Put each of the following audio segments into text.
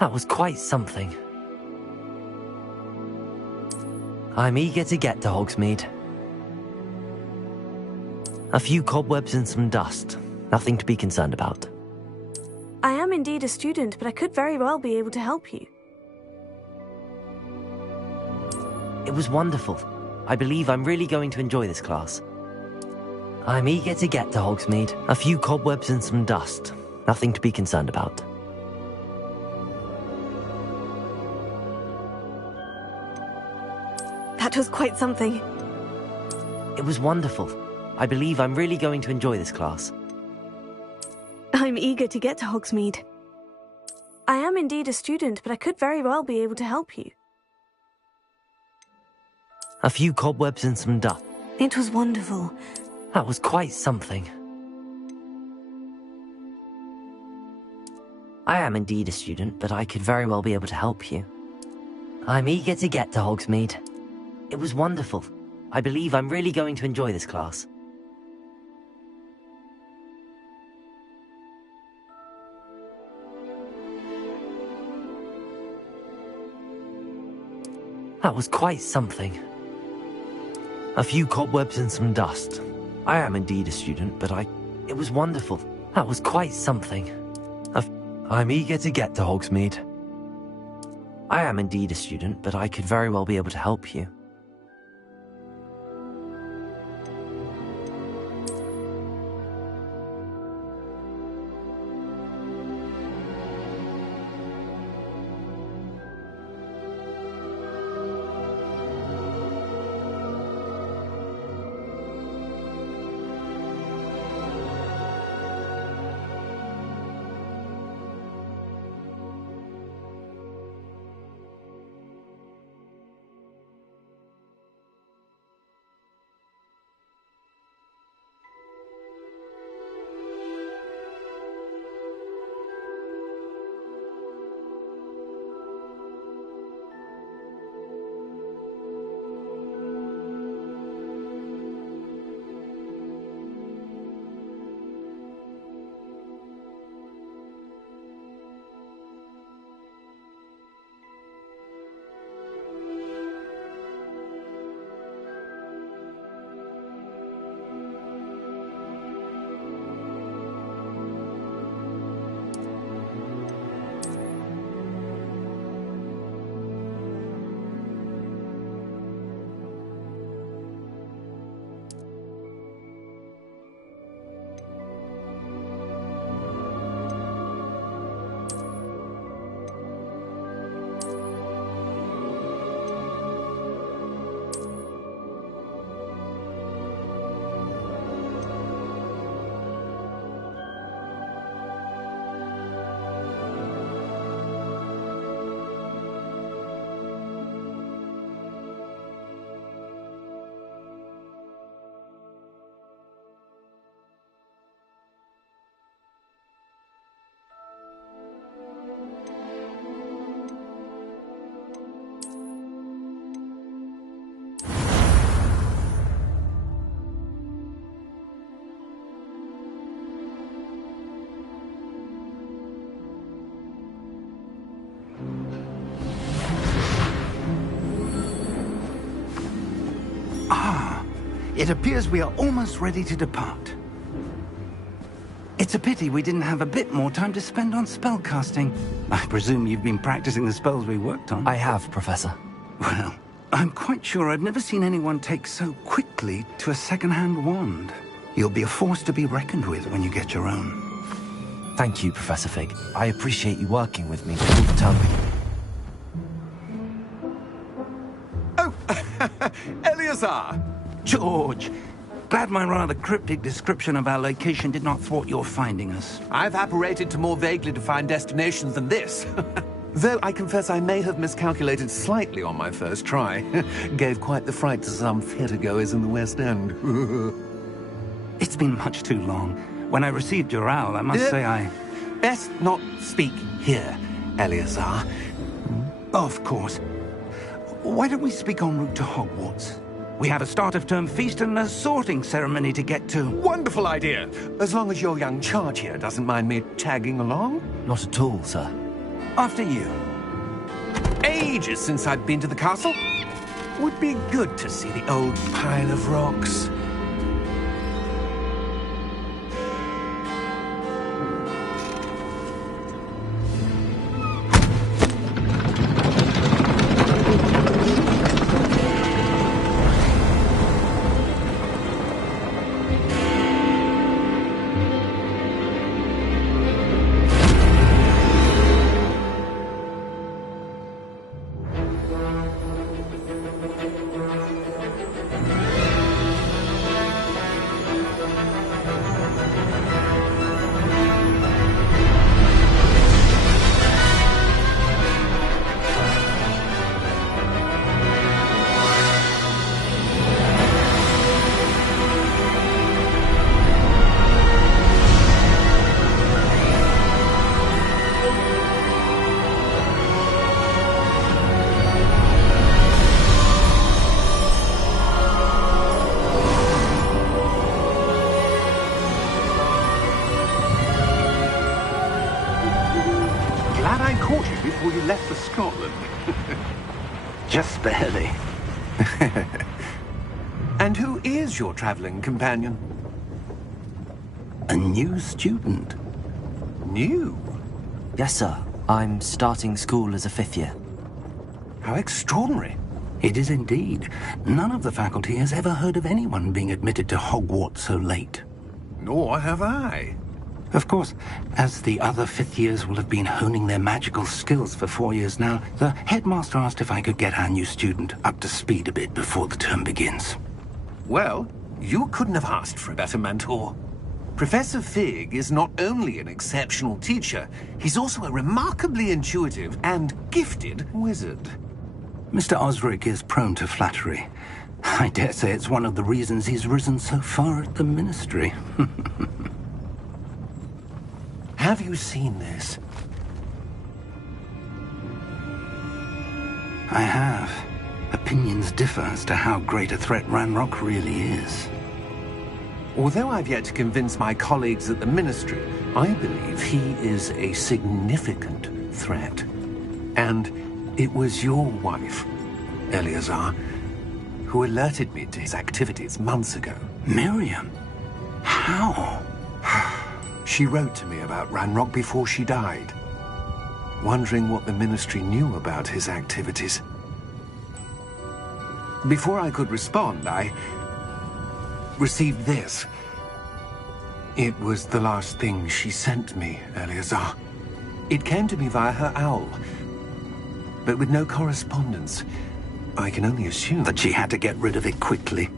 That was quite something. I'm eager to get to Hogsmeade. A few cobwebs and some dust. Nothing to be concerned about. I am indeed a student, but I could very well be able to help you. It was wonderful. I believe I'm really going to enjoy this class. I'm eager to get to Hogsmeade. A few cobwebs and some dust. Nothing to be concerned about. That was quite something. It was wonderful. I believe I'm really going to enjoy this class. I'm eager to get to Hogsmeade. I am indeed a student, but I could very well be able to help you. A few cobwebs and some dust. It was wonderful. That was quite something. I am indeed a student, but I could very well be able to help you. I'm eager to get to Hogsmeade. It was wonderful. I believe I'm really going to enjoy this class. That was quite something. A few cobwebs and some dust. I am indeed a student, but It was wonderful. That was quite something. I'm eager to get to Hogsmeade. I am indeed a student, but I could very well be able to help you. It appears we are almost ready to depart. It's a pity we didn't have a bit more time to spend on spellcasting. I presume you've been practicing the spells we worked on. I have, Professor. Well, I'm quite sure I've never seen anyone take so quickly to a second-hand wand. You'll be a force to be reckoned with when you get your own. Thank you, Professor Fig. I appreciate you working with me all the time. Oh, Eleazar! George! Glad my rather cryptic description of our location did not thwart your finding us. I've apparated to more vaguely defined destinations than this. Though I confess I may have miscalculated slightly on my first try. Gave quite the fright to some theatregoers in the West End. It's been much too long. When I received your owl, I must say I... Best not speak here, Eleazar. Of course. Why don't we speak en route to Hogwarts? We have a start-of-term feast and a sorting ceremony to get to. Wonderful idea! As long as your young charge here doesn't mind me tagging along. Not at all, sir. After you. Ages since I've been to the castle. Would be good to see the old pile of rocks. Before you left for Scotland. Just barely. And who is your traveling companion? A new student. New? Yes, sir. I'm starting school as a 5th year. How extraordinary. It is indeed. None of the faculty has ever heard of anyone being admitted to Hogwarts so late. Nor have I. Of course, as the other 5th years will have been honing their magical skills for 4 years now, the headmaster asked if I could get our new student up to speed a bit before the term begins. Well, you couldn't have asked for a better mentor. Professor Fig is not only an exceptional teacher, he's also a remarkably intuitive and gifted wizard. Mr. Osric is prone to flattery. I dare say it's one of the reasons he's risen so far at the Ministry. Have you seen this? I have. Opinions differ as to how great a threat Ranrock really is. Although I've yet to convince my colleagues at the Ministry, I believe he is a significant threat. And it was your wife, Eleazar, who alerted me to his activities months ago. Miriam? How? She wrote to me about Ranrock before she died, wondering what the Ministry knew about his activities. Before I could respond, I received this. It was the last thing she sent me, Eleazar. It came to me via her owl, but with no correspondence. I can only assume that she had to get rid of it quickly,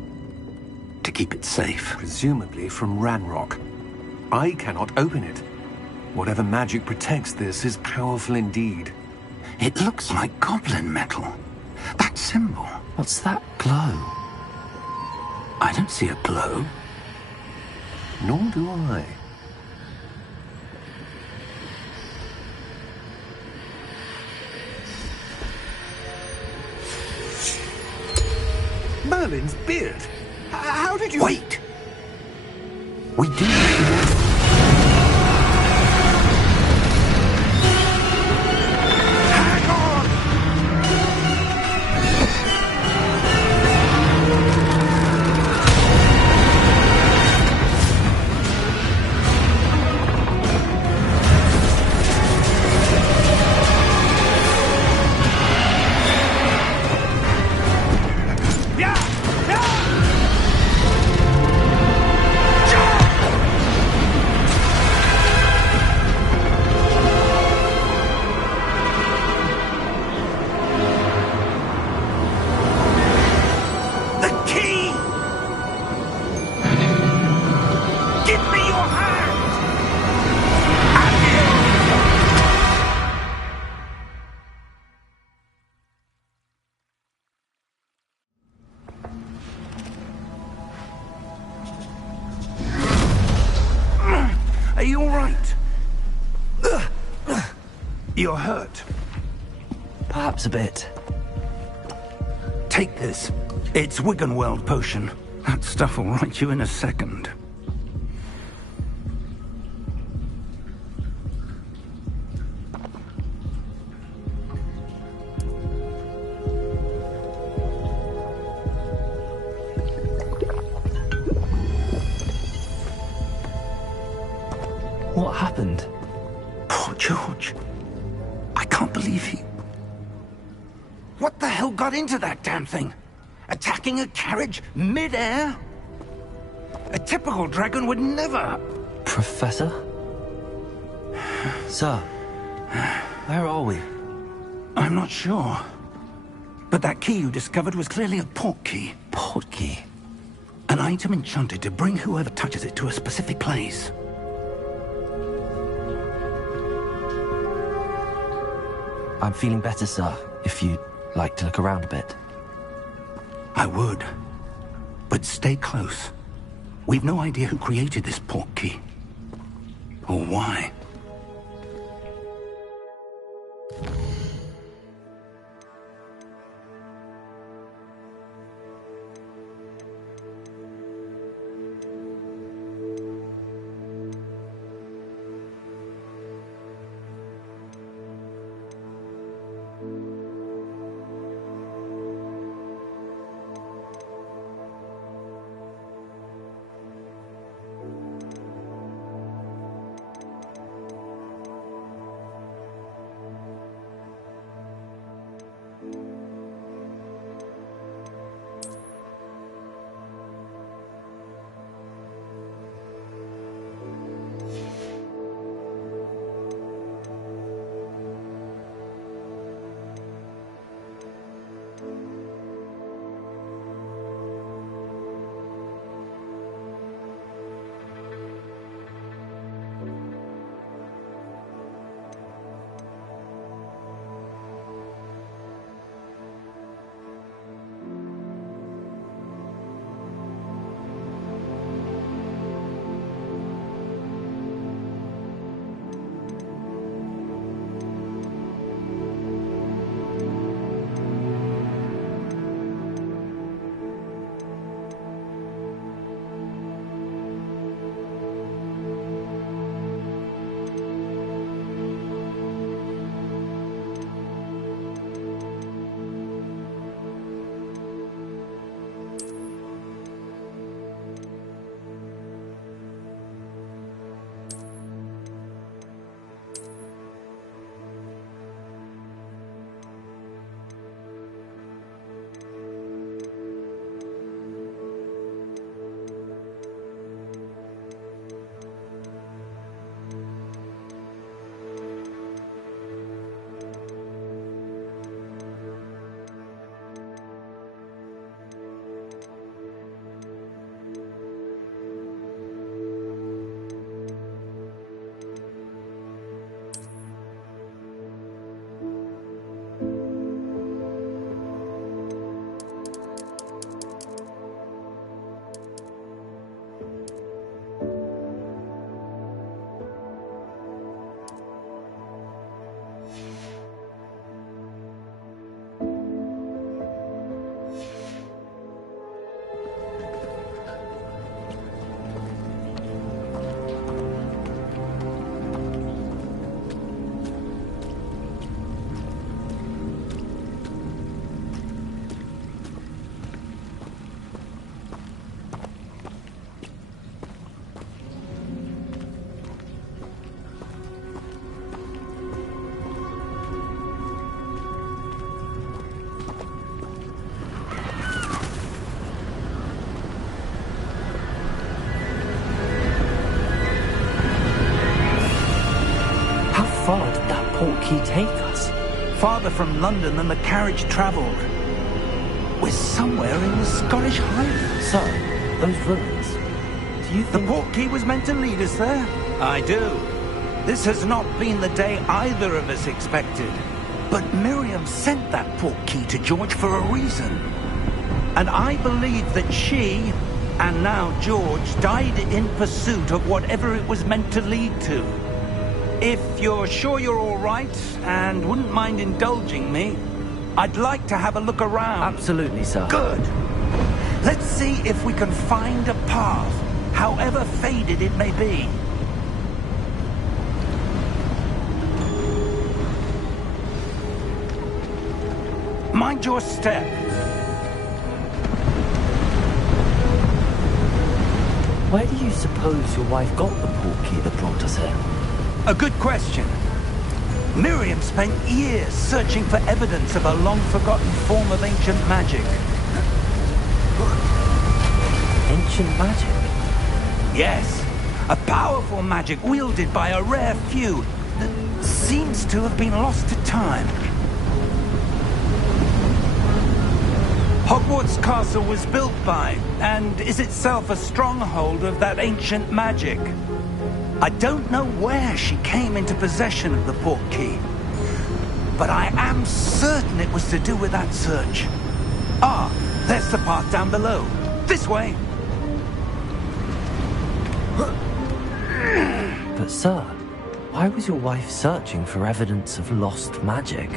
to keep it safe. Presumably from Ranrock. I cannot open it. Whatever magic protects this is powerful indeed. It looks like goblin metal. That symbol. What's that glow? I don't see a glow. Nor do I. Merlin's beard. How did you... Wait! We do... Are you all right? You're hurt. Perhaps a bit. Take this. It's Wiggenweld potion. That stuff will right you in a second. happened? Poor George. I can't believe he... What the hell got into that damn thing? Attacking a carriage mid-air? A typical dragon would never... Professor? Sir, where are we? I'm not sure. But that key you discovered was clearly a port key. Port key? An item enchanted to bring whoever touches it to a specific place. I'm feeling better, sir, if you'd like to look around a bit. I would. But stay close. We've no idea who created this port key. Or why. far did that port key take us? Farther from London than the carriage travelled. We're somewhere in the Scottish Highlands. Sir, those ruins. Do you think... The port key was meant to lead us there? I do. This has not been the day either of us expected. But Miriam sent that port key to George for a reason. And I believe that she, and now George, died in pursuit of whatever it was meant to lead to. If you're sure you're all right, and wouldn't mind indulging me, I'd like to have a look around. Absolutely, sir. Good. Let's see if we can find a path, however faded it may be. Mind your step. Where do you suppose your wife got the port key that brought us here? A good question. Miriam spent years searching for evidence of a long-forgotten form of ancient magic. Ancient magic? Yes, a powerful magic wielded by a rare few that seems to have been lost to time. Hogwarts Castle was built by, and is itself a stronghold of that ancient magic. I don't know where she came into possession of the portkey, but I am certain it was to do with that search. Ah, there's the path down below. This way. But sir, why was your wife searching for evidence of lost magic?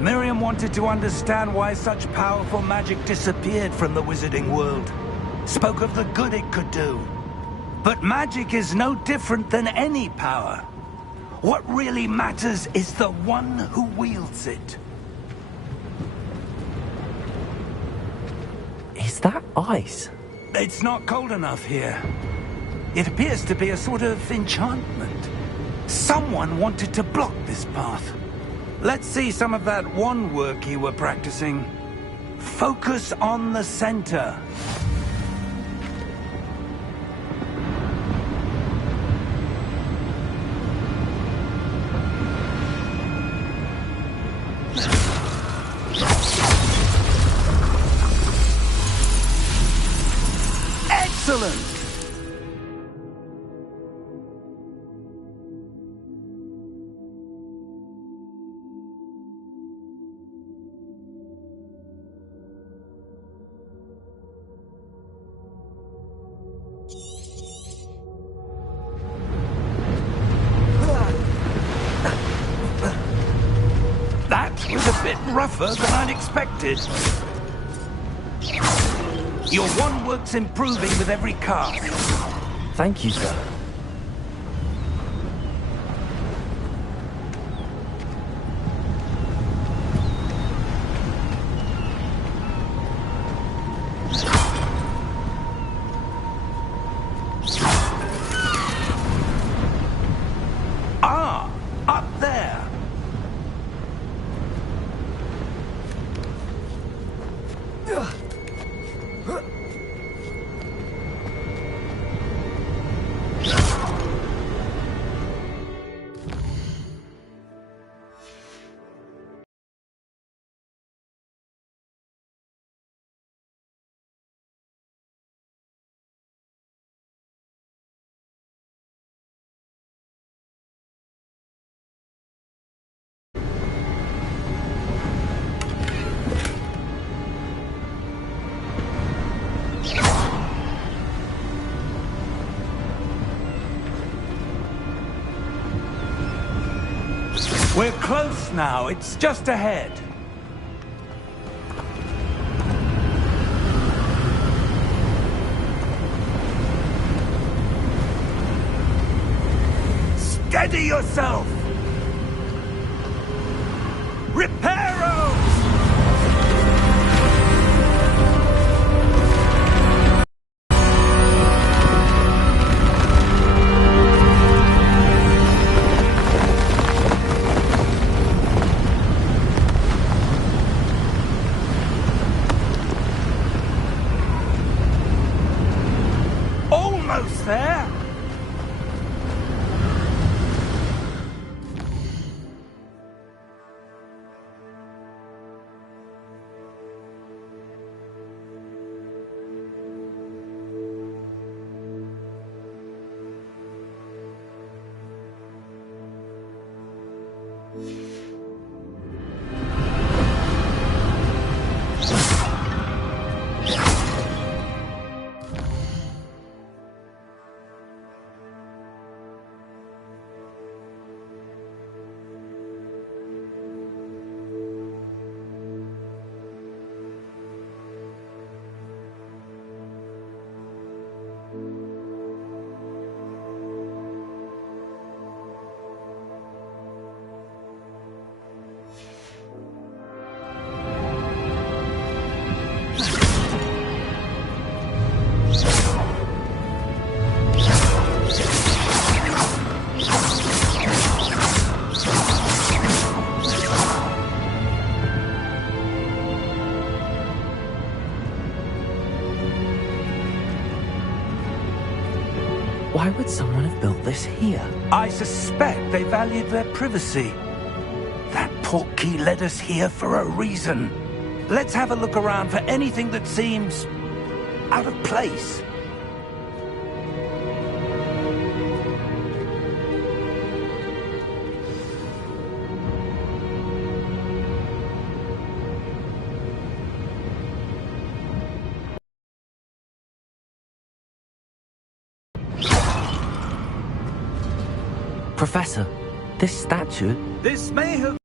Miriam wanted to understand why such powerful magic disappeared from the wizarding world. Spoke of the good it could do. But magic is no different than any power. What really matters is the one who wields it. Is that ice? It's not cold enough here. It appears to be a sort of enchantment. Someone wanted to block this path. Let's see some of that wand work you were practicing. Focus on the center. Excellent! That was a bit rougher than I'd expected. Your wand work's improving with every cast. Thank you, sir. Ah, up there. We're close now. It's just ahead. Steady yourself! Reparo! Almost there! Why would someone have built this here? I suspect they valued their privacy. That portkey led us here for a reason. Let's have a look around for anything that seems out of place. Professor, this statue... This may have...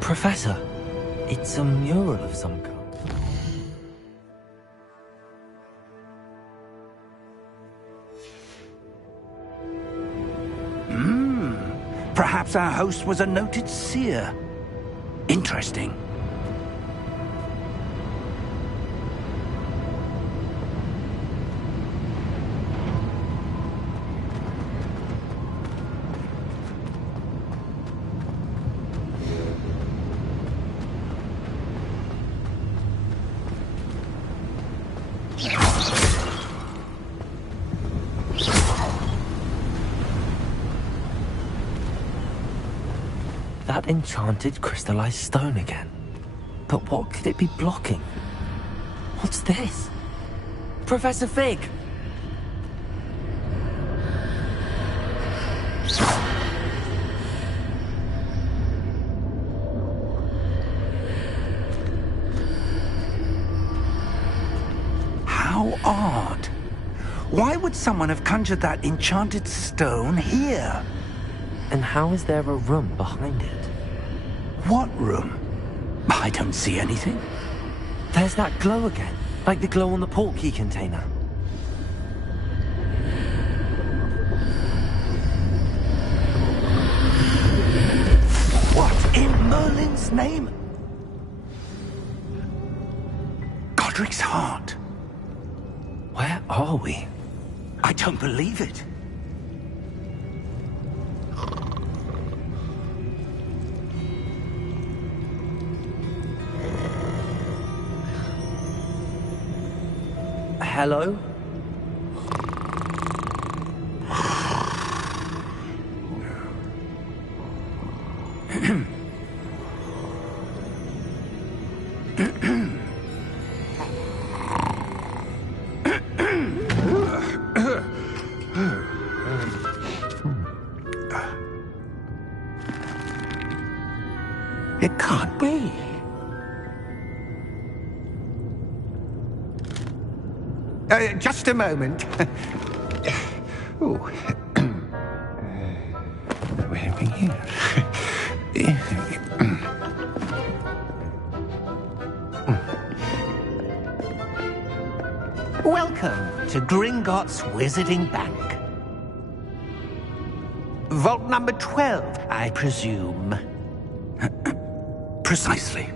Professor, it's a mural of some kind. Perhaps our host was a noted seer. Interesting. That enchanted crystallized stone again. But what could it be blocking? What's this? Professor Fig! How odd. Why would someone have conjured that enchanted stone here? And how is there a room behind it? What room? I don't see anything. There's that glow again, like the glow on the portkey container. What in Merlin's name? Godric's heart. Where are we? I don't believe it. Hello? It can't be. Just a moment. Oh. Where are we here? Welcome to Gringotts Wizarding Bank. Vault number 12, I presume. Precisely.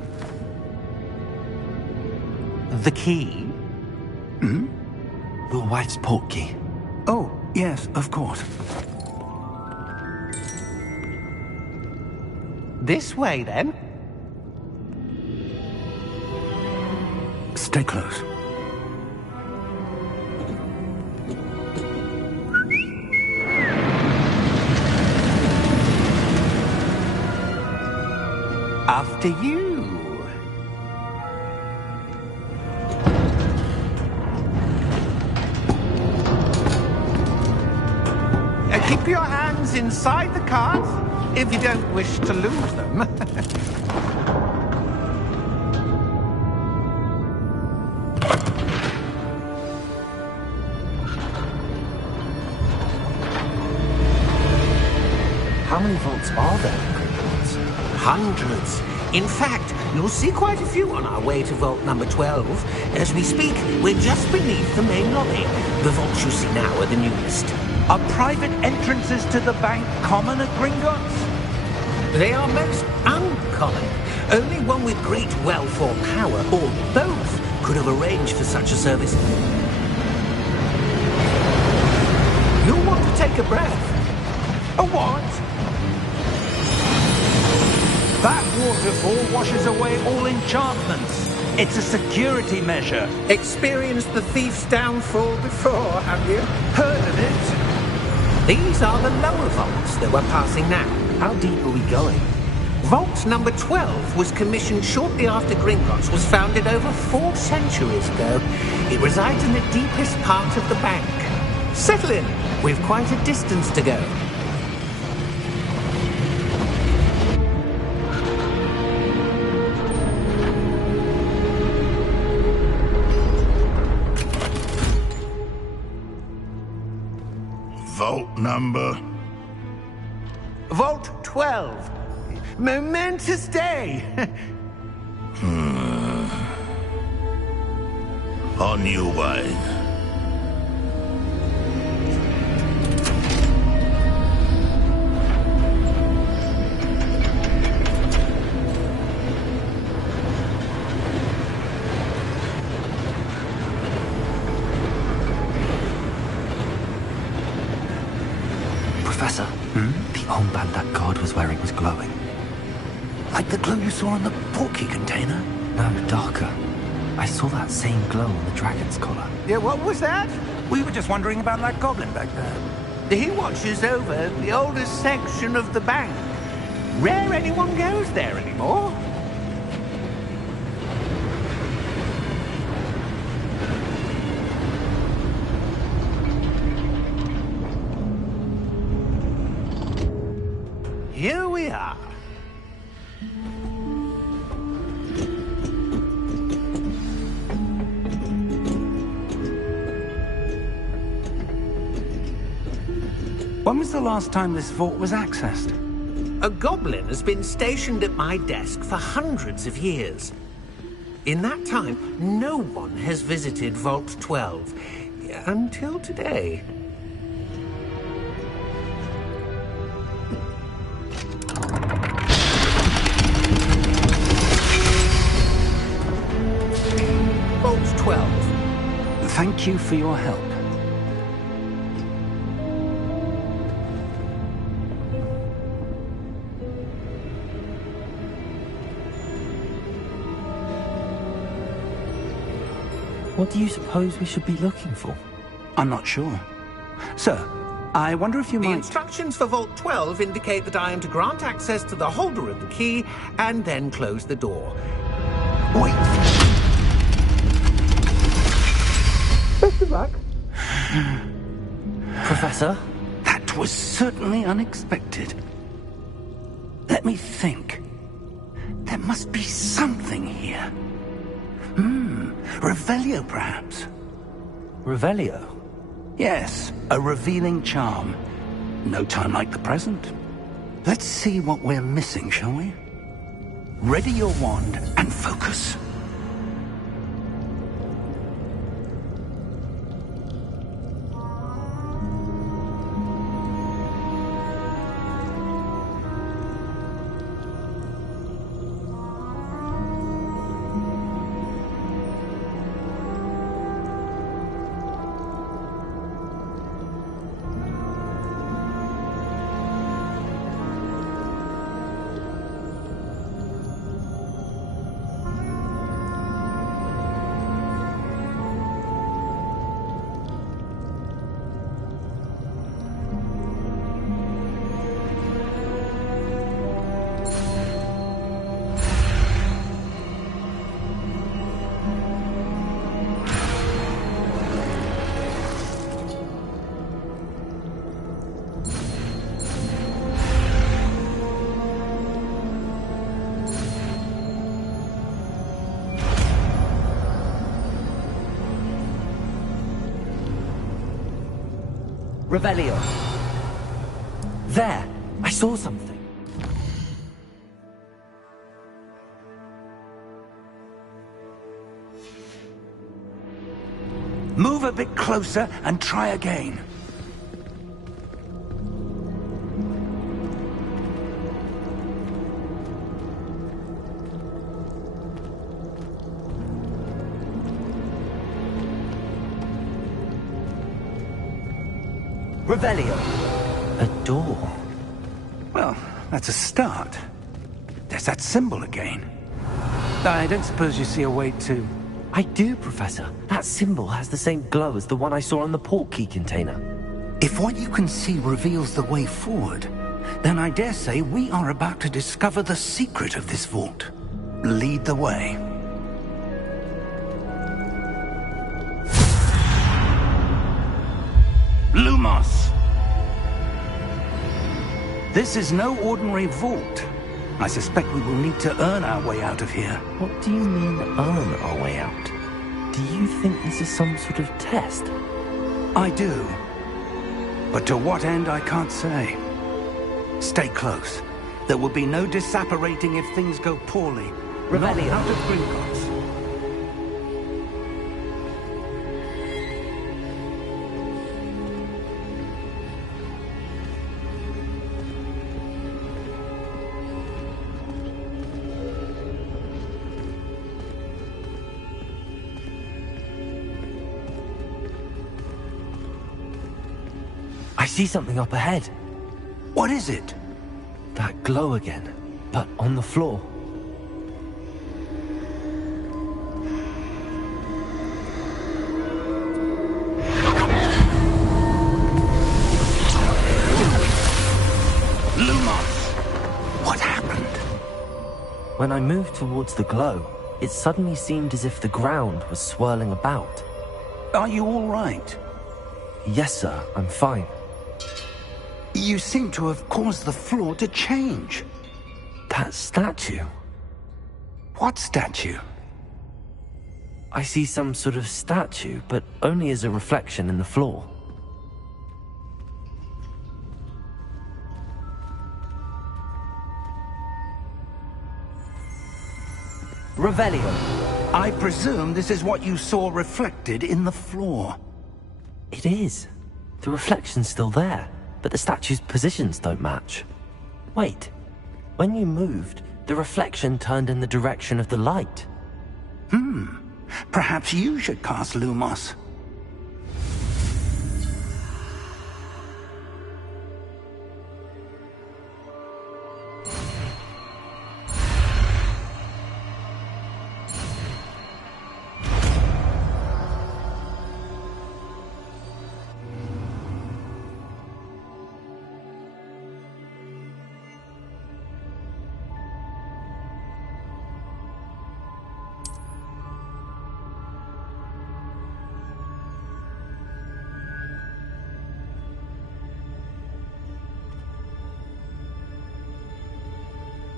The key? Your wife's portkey. Oh, yes, of course. This way, then. Stay close. After you. Keep your hands inside the cards if you don't wish to lose them. How many vaults are there in Hogwarts? Hundreds. In fact, you'll see quite a few on our way to vault number 12. As we speak, we're just beneath the main lobby. The vaults you see now are the newest. Are private entrances to the bank common at Gringotts? They are most uncommon. Only one with great wealth or power, or both, could have arranged for such a service. You'll want to take a breath. A what? That waterfall washes away all enchantments. It's a security measure. Experienced the thief's downfall before, have you? Heard of it? These are the lower vaults that we're passing now. How deep are we going? Vault number 12 was commissioned shortly after Gringotts was founded over 4 centuries ago. It resides in the deepest part of the bank. Settle in. We've quite a distance to go. Vault number? Vault 12. Momentous day. On you, Wayne. Professor, the armband that guard was wearing was glowing. Like the glow you saw on the porky container? No, darker. I saw that same glow on the dragon's collar. Yeah, what was that? We were just wondering about that goblin back there. He watches over the oldest section of the bank. Rare anyone goes there anymore. Here we are. When was the last time this vault was accessed? A goblin has been stationed at my desk for hundreds of years. In that time, no one has visited Vault 12. Until today. Vault 12. Thank you for your help. What do you suppose we should be looking for? I'm not sure. Sir, I wonder if you The might... instructions for Vault 12 indicate that I am to grant access to the holder of the key and then close the door. Wait! Best of luck. Professor? That was certainly unexpected. Let me think. There must be something here. Revelio, perhaps? Revelio? Yes, a revealing charm. No time like the present. Let's see what we're missing, shall we? Ready your wand and focus. Revelio. There! I saw something. Move a bit closer and try again. Revelio. A door. Well, that's a start. There's that symbol again. I don't suppose you see a way to... I do, Professor. That symbol has the same glow as the one I saw on the port key container. If what you can see reveals the way forward, then I dare say we are about to discover the secret of this vault. Lead the way. Lumos! This is no ordinary vault. I suspect we will need to earn our way out of here. What do you mean, earn our way out? Do you think this is some sort of test? I do. But to what end, I can't say. Stay close. There will be no disapparating if things go poorly. Revelio. Not out of Gringotts. I see something up ahead. What is it? That glow again, but on the floor. Lumos! What happened? When I moved towards the glow, it suddenly seemed as if the ground was swirling about. Are you all right? Yes, sir, I'm fine. You seem to have caused the floor to change. That statue. What statue? I see some sort of statue, but only as a reflection in the floor. Revelio. I presume this is what you saw reflected in the floor. It is. The reflection's still there, but the statue's positions don't match. Wait. When you moved, the reflection turned in the direction of the light. Perhaps you should cast Lumos.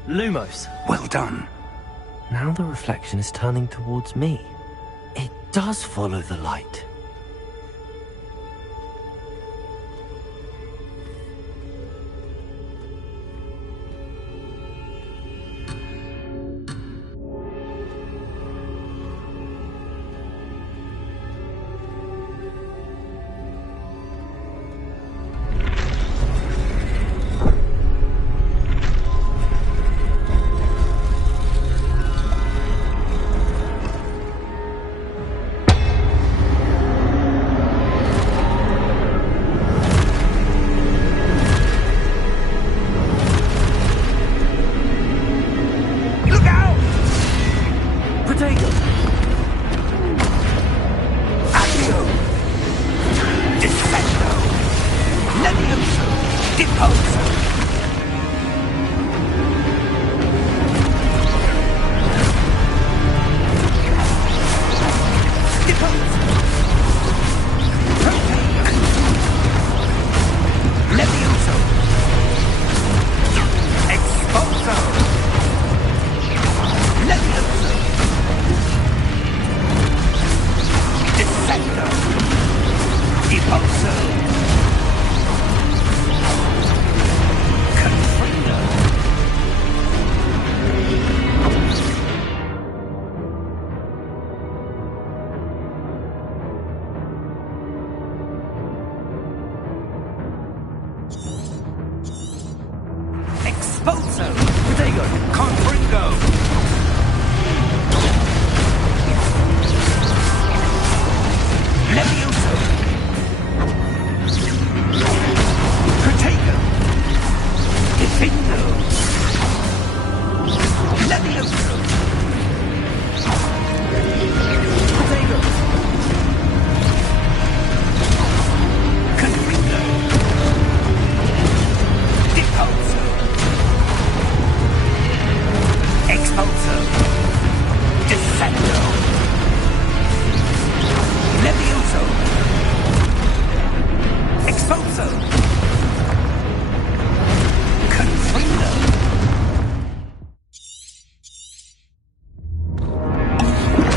Lumos. Well done. Now the reflection is turning towards me. It does follow the light. Expulso! Potato! Confringo! Levioso! Potato! Defendo! Levioso! Potato! Confringo! Depulso! Expulso! Defendo! Levioso! Expulso! Confringo!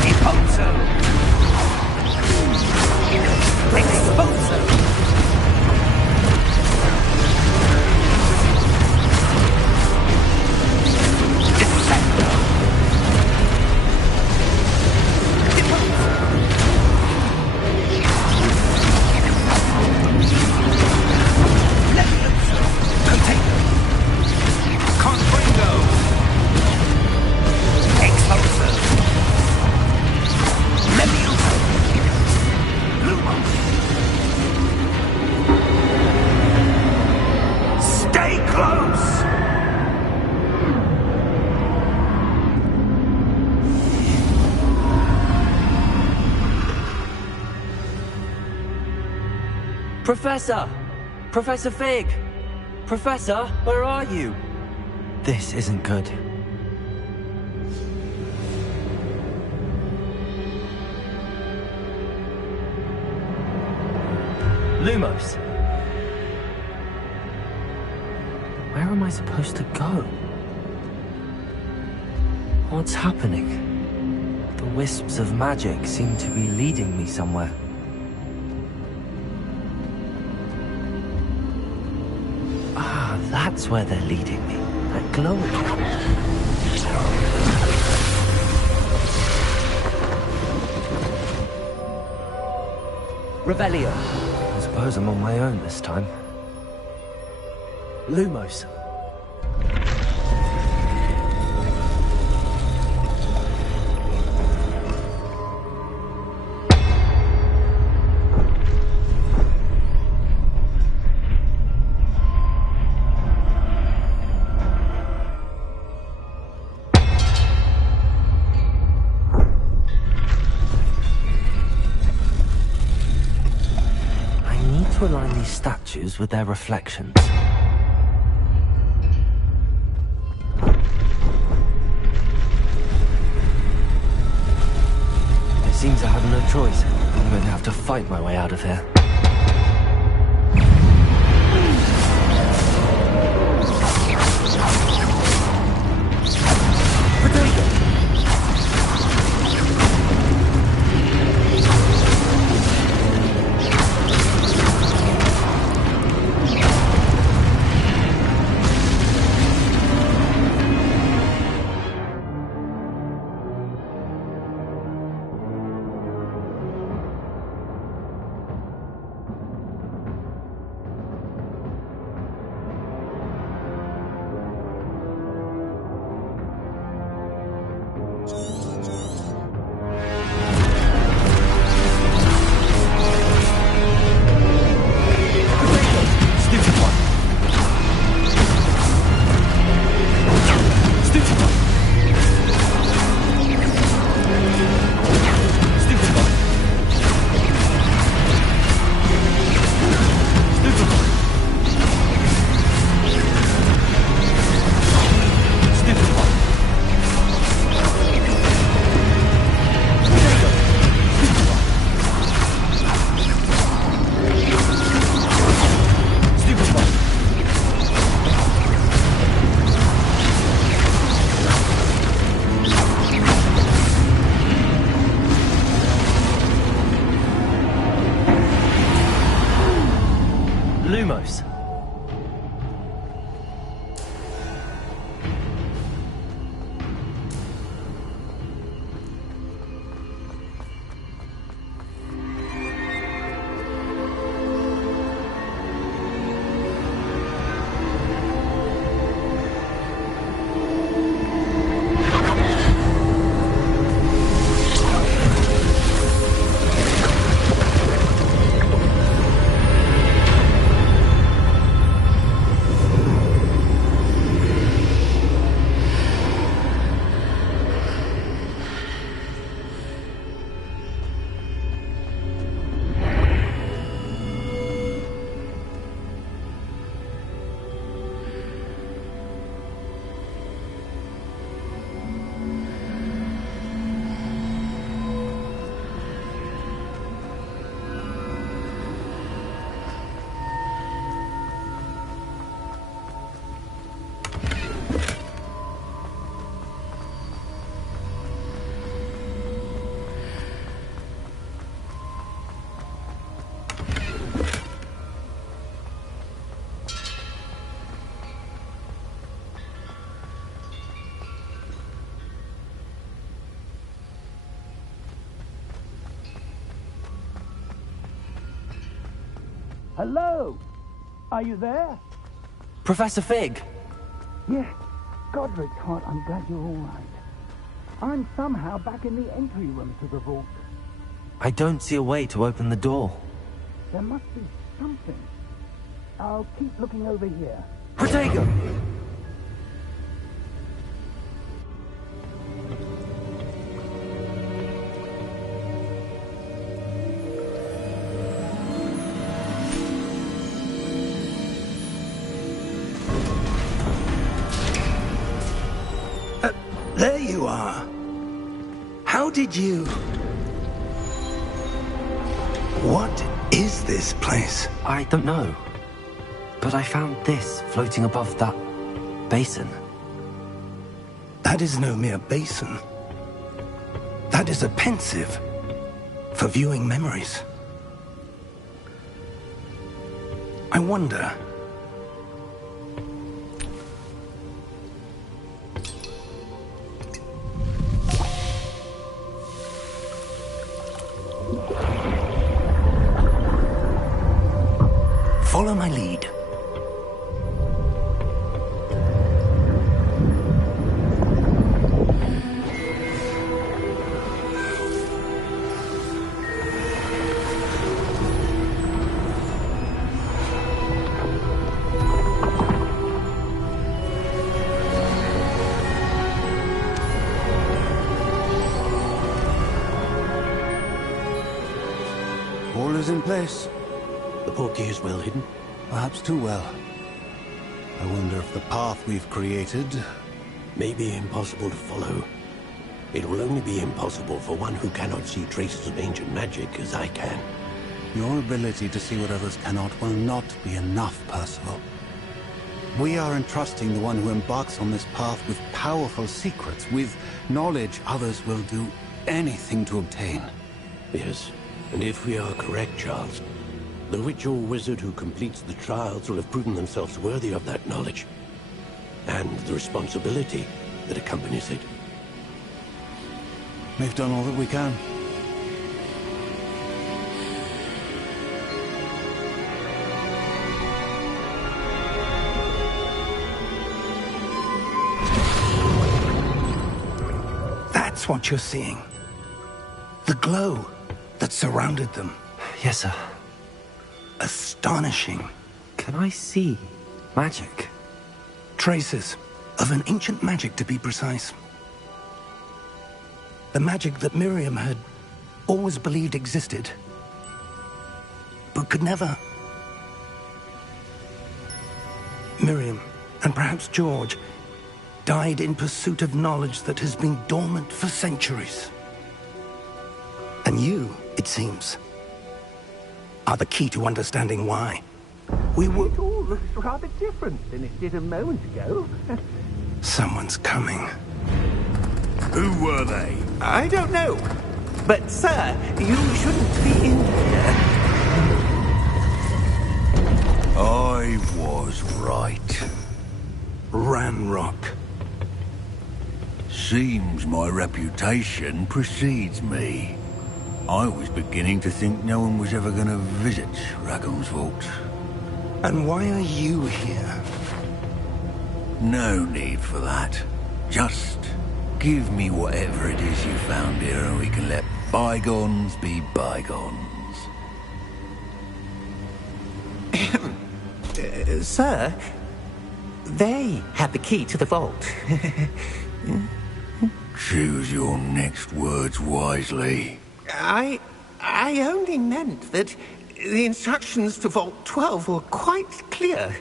Depulso! Expulso! Defendo! Levioso! Potato! Confringo! Expulso! Levioso! Lumos! Stay close! Professor! Professor Fig! Professor, where are you? This isn't good. Lumos! Where am I supposed to go? What's happening? The wisps of magic seem to be leading me somewhere. Ah, that's where they're leading me. That glow again. Revelio. I suppose I'm on my own this time. Lumos. To align these statues with their reflections. It seems I have no choice. I'm going to have to fight my way out of here. Lumos. Hello? Are you there? Professor Fig! Yes. Godric, Hart, I'm glad you're all right. I'm somehow back in the entry room to the vault. I don't see a way to open the door. There must be something. I'll keep looking over here. Protego! There you are. How did you... What is this place? I don't know. But I found this floating above that basin. That is no mere basin. That is a pensive for viewing memories. I wonder... Follow my lead. All is in place. The portkey is well hidden. Perhaps too well. I wonder if the path we've created... May be impossible to follow. It will only be impossible for one who cannot see traces of ancient magic as I can. Your ability to see what others cannot will not be enough, Percival. We are entrusting the one who embarks on this path with powerful secrets, with knowledge others will do anything to obtain. Yes, and if we are correct, Charles, the witch or wizard who completes the trials will have proven themselves worthy of that knowledge, and the responsibility that accompanies it. We've done all that we can. That's what you're seeing. The glow that surrounded them. Yes, sir. Astonishing. Can I see magic? Traces of an ancient magic, to be precise. The magic that Miriam had always believed existed, but could never. Miriam, and perhaps George, died in pursuit of knowledge that has been dormant for centuries. And you, it seems, are the key to understanding why. We were... It all looks rather different than it did a moment ago. Someone's coming. Who were they? I don't know. But, sir, you shouldn't be in here. I was right. Ranrock. Seems my reputation precedes me. I was beginning to think no one was ever going to visit Rackham's vault. And why are you here? No need for that. Just give me whatever it is you found here and we can let bygones be bygones. Sir, they had the key to the vault. Choose your next words wisely. I only meant that the instructions to Vault 12 were quite clear.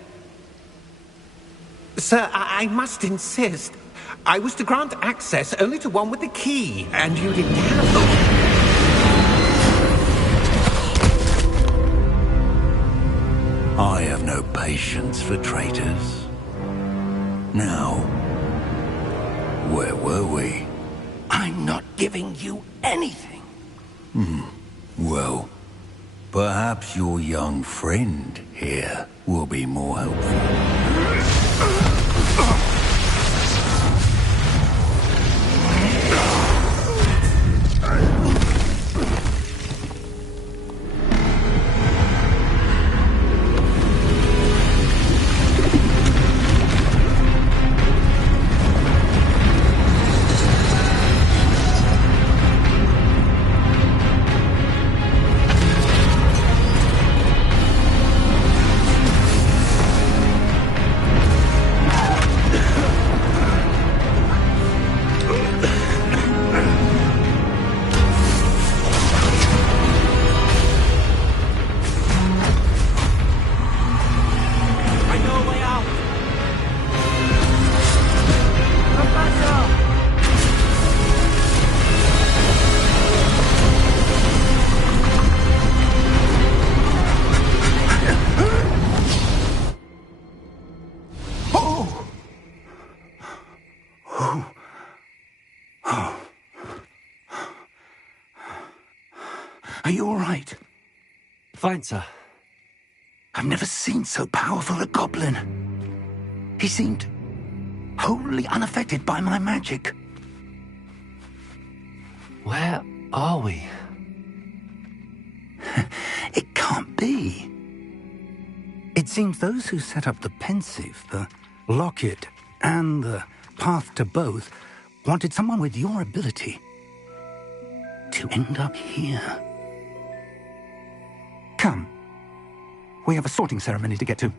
Sir, I must insist. I was to grant access only to one with the key, and you didn't have them. I have no patience for traitors. Now, where were we? I'm not giving you anything. Well, perhaps your young friend here will be more helpful. Are you all right? Fine, sir. I've never seen so powerful a goblin. He seemed wholly unaffected by my magic. Where are we? It can't be. It seems those who set up the pensive, the locket, and the path to both wanted someone with your ability to end up here. Come. We have a sorting ceremony to get to.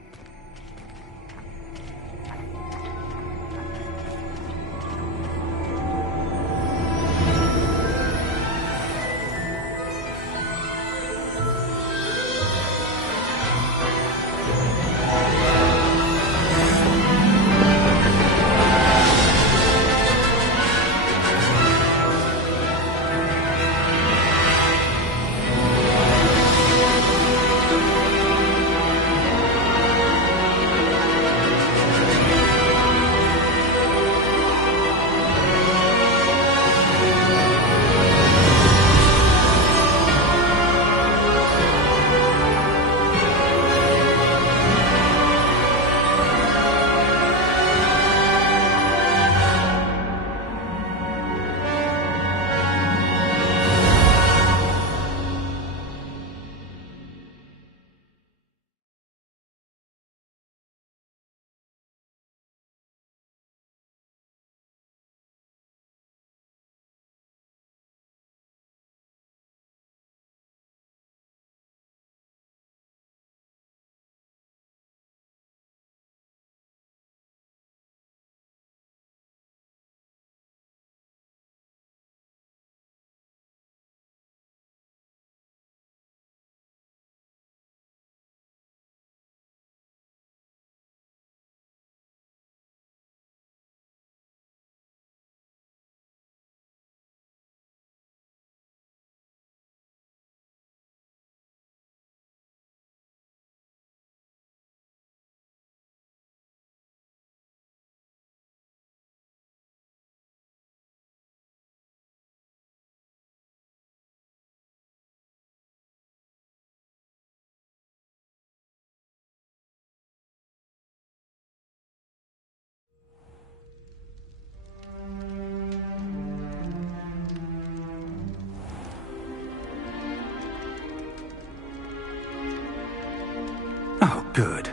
Oh, good.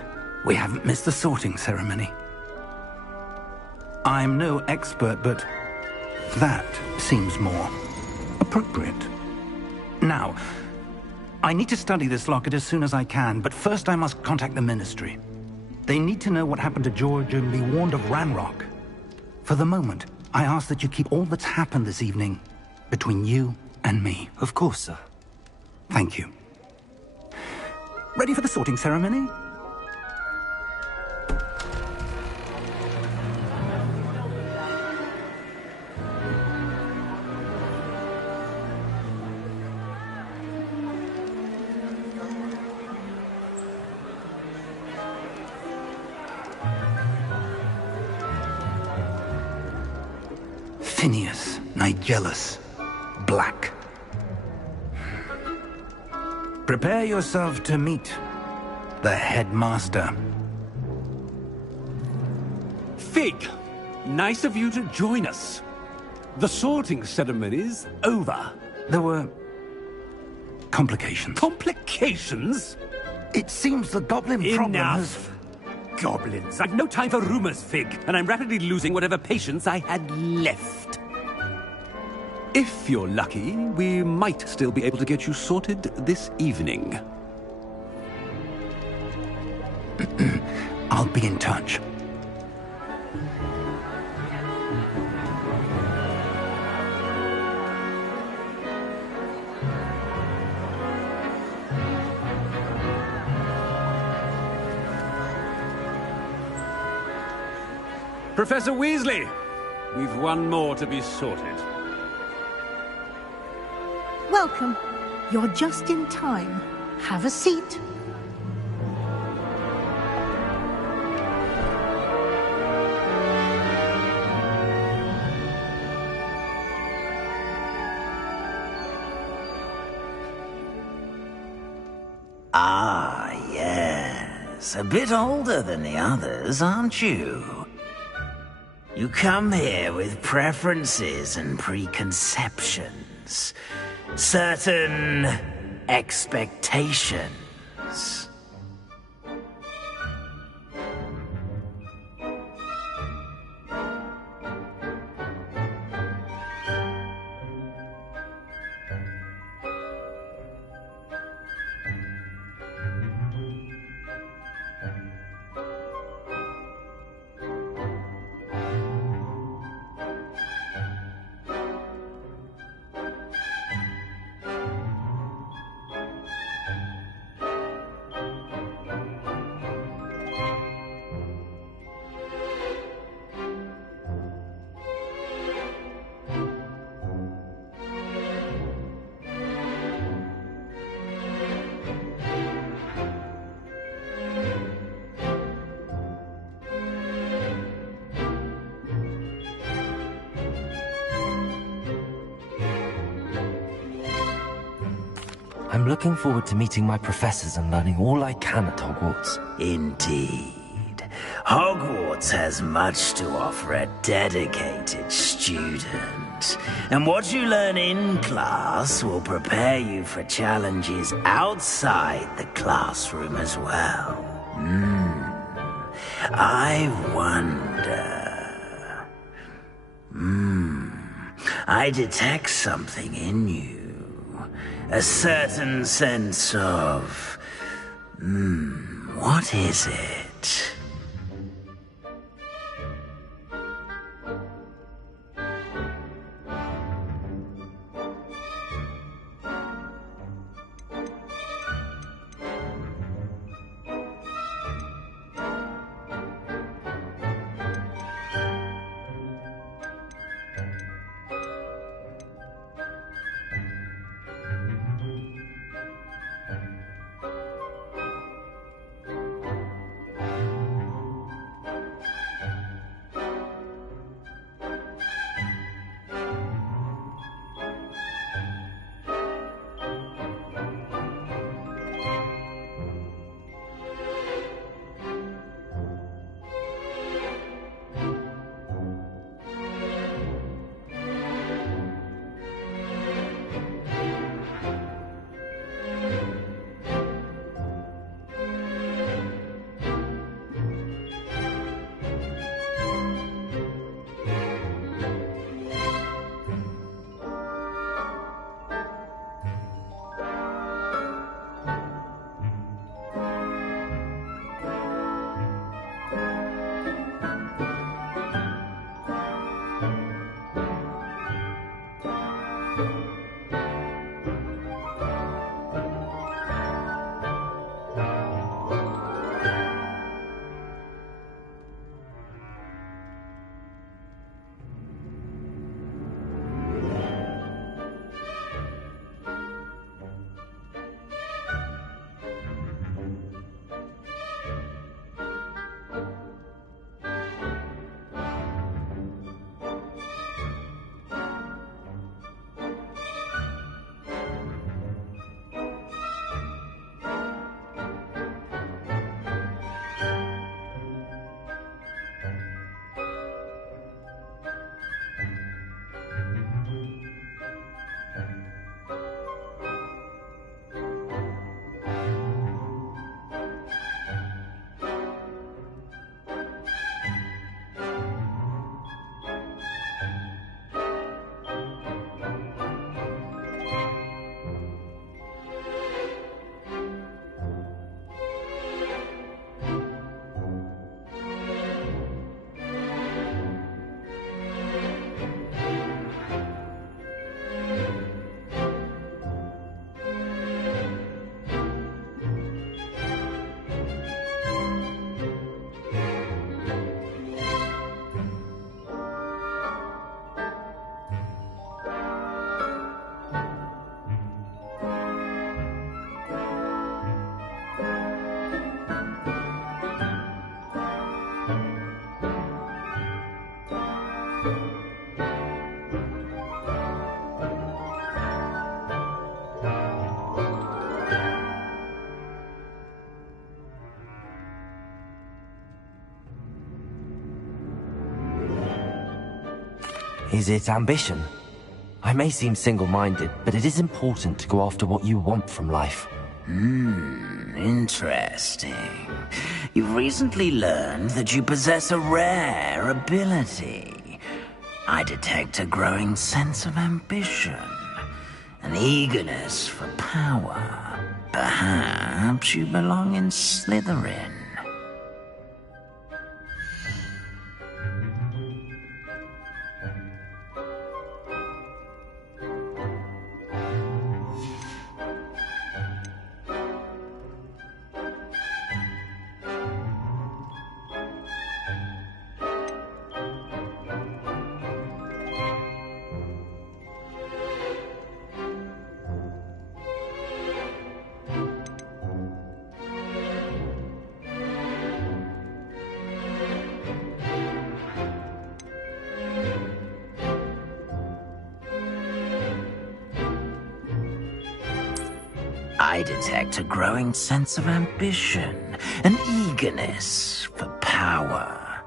We haven't missed the sorting ceremony. I'm no expert, but that seems more appropriate. Now, I need to study this locket as soon as I can, but first I must contact the Ministry. They need to know what happened to George and be warned of Ranrock. For the moment, I ask that you keep all that's happened this evening between you and me. Of course, sir. Thank you. Ready for the sorting ceremony? Phineas, Nigellus, Black. Prepare yourself to meet the headmaster. Fig, nice of you to join us. The sorting ceremony's over. There were complications. Complications? It seems the goblin problem has... Enough! Goblins. I've no time for rumors, Fig, and I'm rapidly losing whatever patience I had left. If you're lucky, we might still be able to get you sorted this evening. I'll be in touch. Professor Weasley, we've one more to be sorted. Welcome. You're just in time. Have a seat. Yes, a bit older than the others, aren't you? You come here with preferences and preconceptions. Certain expectations. I'm looking forward to meeting my professors and learning all I can at Hogwarts. Indeed. Hogwarts has much to offer a dedicated student. And what you learn in class will prepare you for challenges outside the classroom as well. I wonder... I detect something in you. A certain sense of... what is it? Is it ambition? I may seem single-minded, but it is important to go after what you want from life. Interesting. You've recently learned that you possess a rare ability. I detect a growing sense of ambition, an eagerness for power. Perhaps you belong in Slytherin. I detect a growing sense of ambition, an eagerness for power.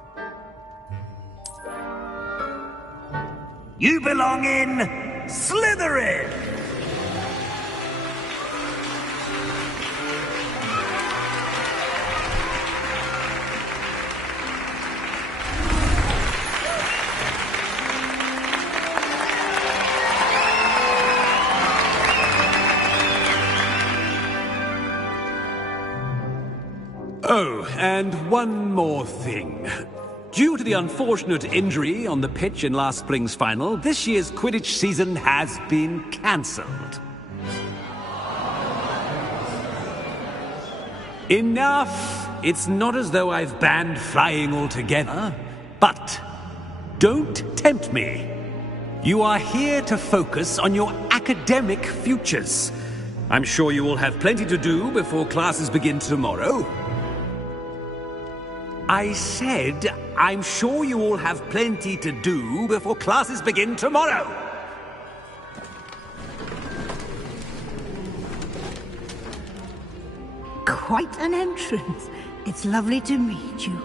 You belong in Slytherin! Oh, and one more thing. Due to the unfortunate injury on the pitch in last spring's final, this year's Quidditch season has been cancelled. Enough! It's not as though I've banned flying altogether, but don't tempt me. You are here to focus on your academic futures. I'm sure you will have plenty to do before classes begin tomorrow. I said, I'm sure you all have plenty to do before classes begin tomorrow. Quite an entrance. It's lovely to meet you.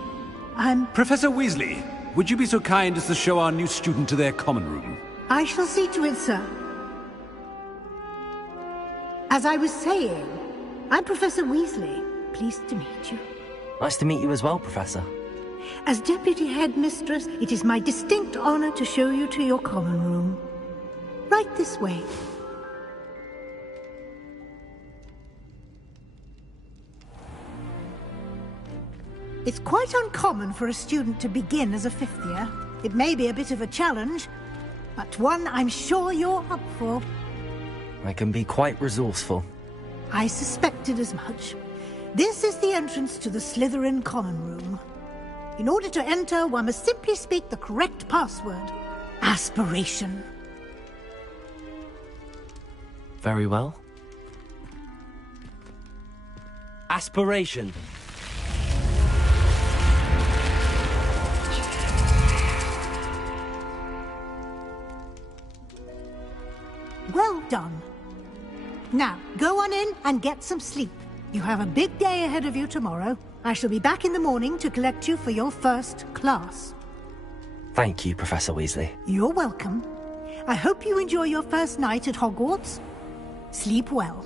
I'm... Professor Weasley, would you be so kind as to show our new student to their common room? I shall see to it, sir. As I was saying, I'm Professor Weasley. Pleased to meet you. Nice to meet you as well, Professor. As Deputy Headmistress, it is my distinct honor to show you to your common room. Right this way. It's quite uncommon for a student to begin as a fifth year. It may be a bit of a challenge, but one I'm sure you're up for. I can be quite resourceful. I suspected as much. This is the entrance to the Slytherin common room. In order to enter, one must simply speak the correct password. Aspiration. Very well. Aspiration. Well done. Now, go on in and get some sleep. You have a big day ahead of you tomorrow. I shall be back in the morning to collect you for your first class. Thank you, Professor Weasley. You're welcome. I hope you enjoy your first night at Hogwarts. Sleep well.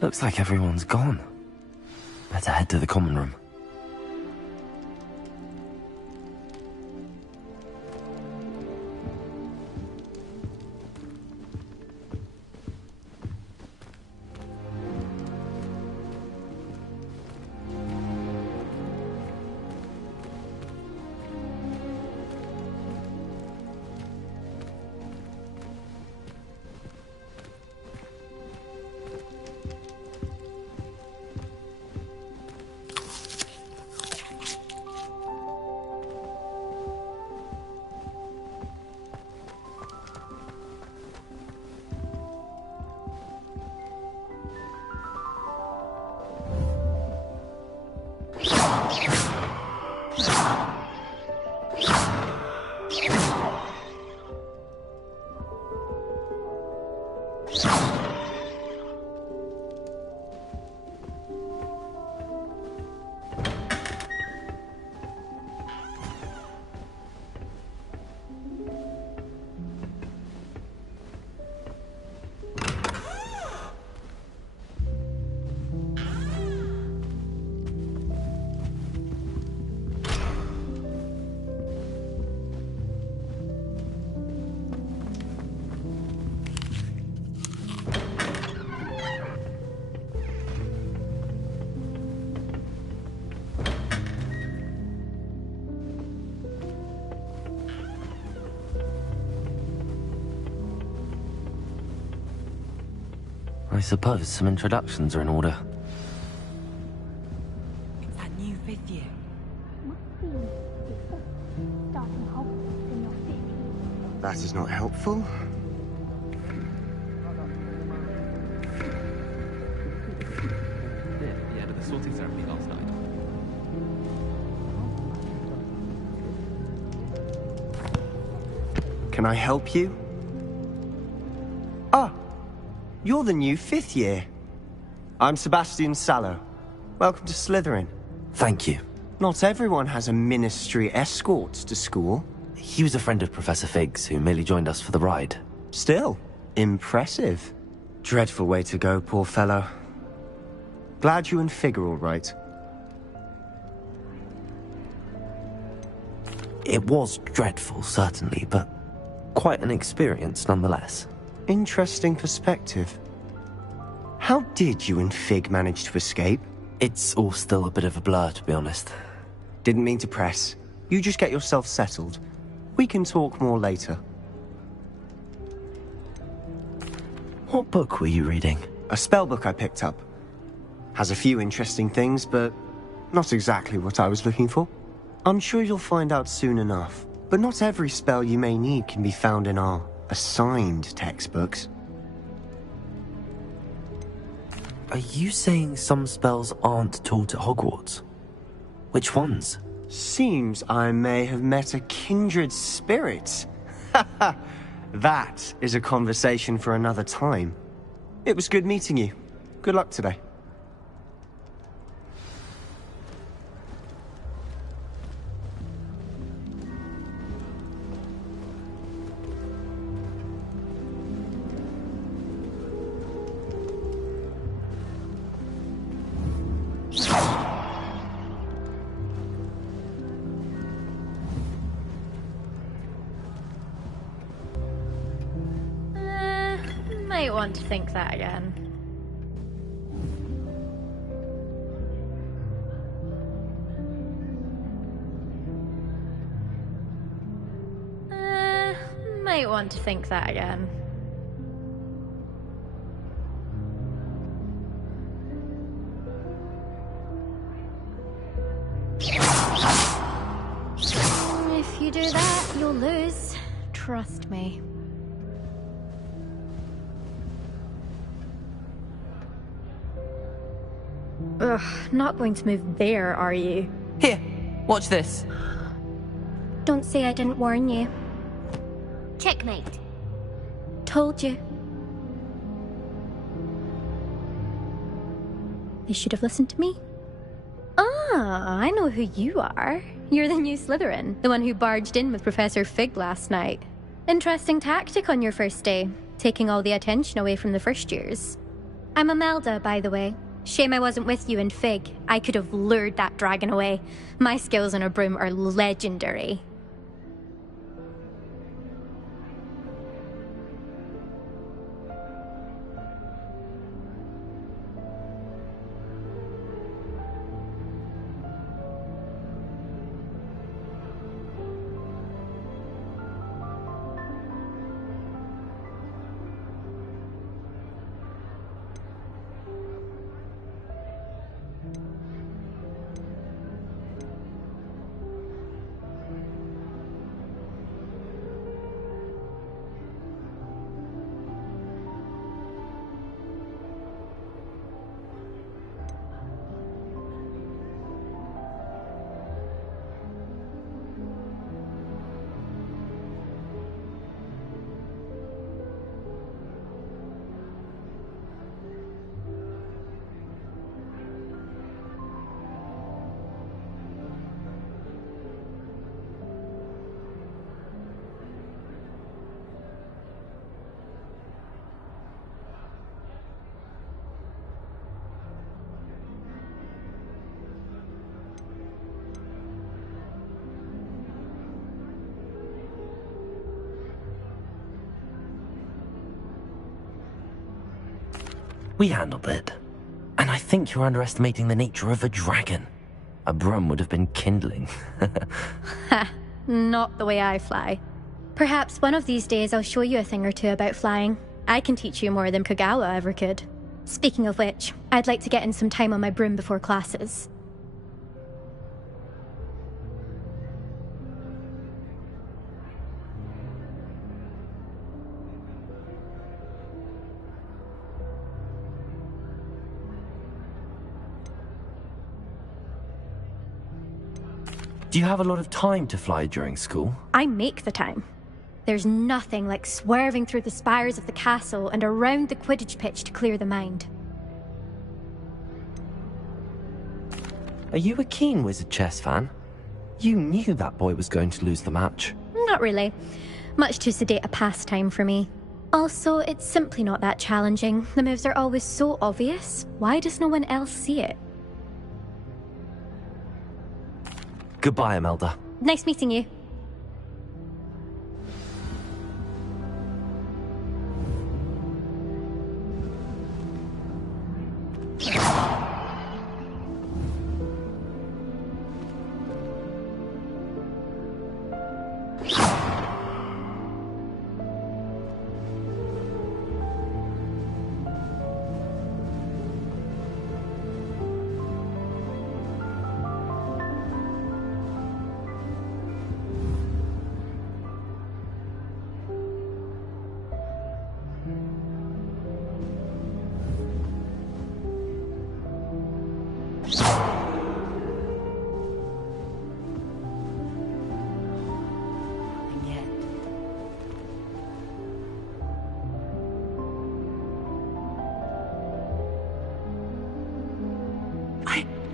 Looks like everyone's gone. Better head to the common room. I suppose some introductions are in order. It's that new 5th year. That is not helpful. Yeah, but the sorting ceremony last night. Can I help you? Ah, you're the new 5th year. I'm Sebastian Sallow. Welcome to Slytherin. Thank you. Not everyone has a ministry escort to school. He was a friend of Professor Fig's who merely joined us for the ride. Still, impressive. Dreadful way to go, poor fellow. Glad you and Fig are all right. It was dreadful, certainly, but quite an experience nonetheless. Interesting perspective. How did you and Fig manage to escape? It's all still a bit of a blur, to be honest. Didn't mean to press. You just get yourself settled. We can talk more later. What book were you reading? A spell book I picked up. Has a few interesting things, but not exactly what I was looking for. I'm sure you'll find out soon enough. But not every spell you may need can be found in our assigned textbooks. Are you saying some spells aren't taught at Hogwarts? Which ones? Seems I may have met a kindred spirit. That is a conversation for another time. It was good meeting you. Good luck today. Might want to think that again. Might want to think that again. If you do that, you'll lose. Trust me. Ugh, not going to move there, are you? Here, watch this. Don't say I didn't warn you. Checkmate. Told you. You should have listened to me. Ah, I know who you are. You're the new Slytherin, the one who barged in with Professor Fig last night. Interesting tactic on your first day, taking all the attention away from the first years. I'm Imelda, by the way. Shame I wasn't with you and Fig. I could have lured that dragon away. My skills on a broom are legendary. We handled it. And I think you're underestimating the nature of a dragon. A broom would have been kindling. Ha, not the way I fly. Perhaps one of these days I'll show you a thing or two about flying. I can teach you more than Kogawa ever could. Speaking of which, I'd like to get in some time on my broom before classes. Do you have a lot of time to fly during school? I make the time. There's nothing like swerving through the spires of the castle and around the Quidditch pitch to clear the mind. Are you a keen Wizard chess fan? You knew that boy was going to lose the match. Not really. Much too sedate a pastime for me. Also, it's simply not that challenging. The moves are always so obvious. Why does no one else see it? Goodbye, Imelda. Nice meeting you.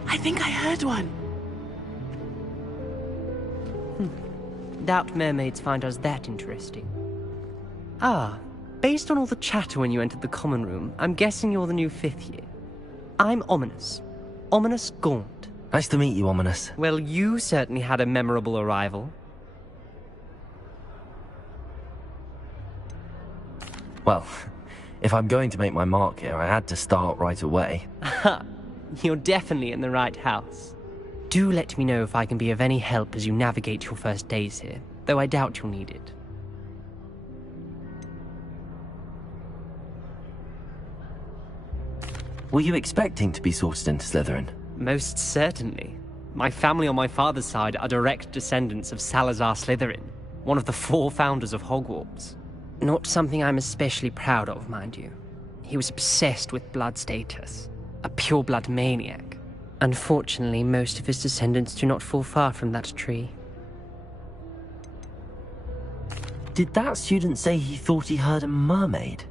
I think I heard one. Doubt mermaids find us that interesting. Ah, based on all the chatter when you entered the common room, I'm guessing you're the new 5th year. I'm Ominous. Ominous Gaunt. Nice to meet you, Ominous. Well, you certainly had a memorable arrival. Well, if I'm going to make my mark here, I had to start right away. You're definitely in the right house. Do let me know if I can be of any help as you navigate your first days here, though I doubt you'll need it. Were you expecting to be sorted into Slytherin? Most certainly. My family on my father's side are direct descendants of Salazar Slytherin, one of the 4 founders of Hogwarts. Not something I'm especially proud of, mind you. He was obsessed with blood status. A pure-blood maniac. Unfortunately, most of his descendants do not fall far from that tree. Did that student say he thought he heard a mermaid?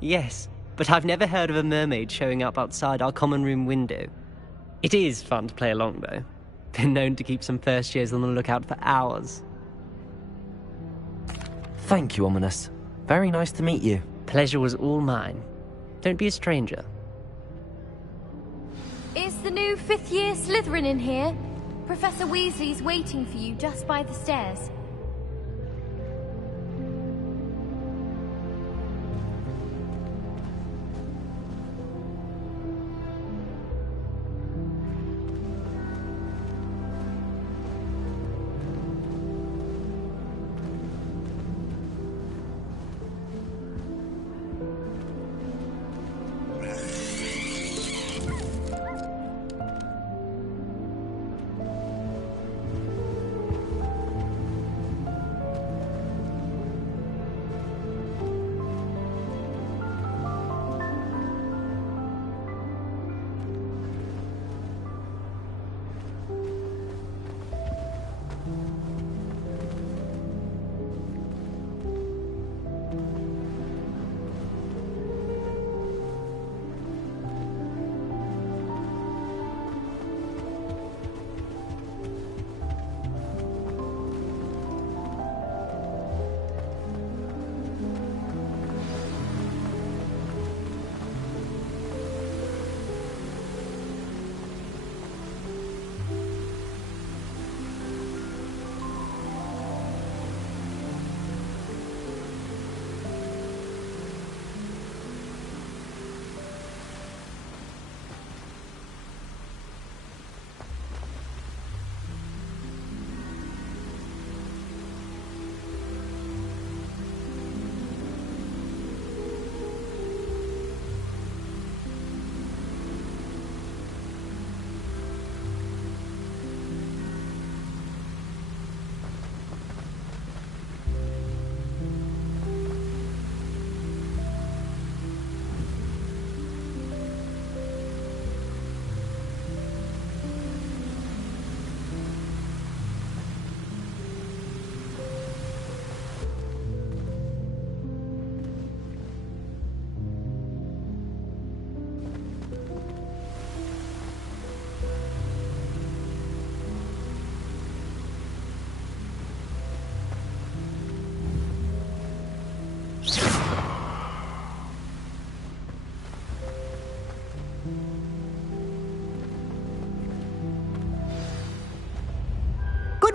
Yes, but I've never heard of a mermaid showing up outside our common room window. It is fun to play along, though. Been known to keep some first years on the lookout for hours. Thank you, Ominous. Very nice to meet you. Pleasure was all mine. Don't be a stranger. Is the new 5th year Slytherin in here? Professor Weasley's waiting for you just by the stairs.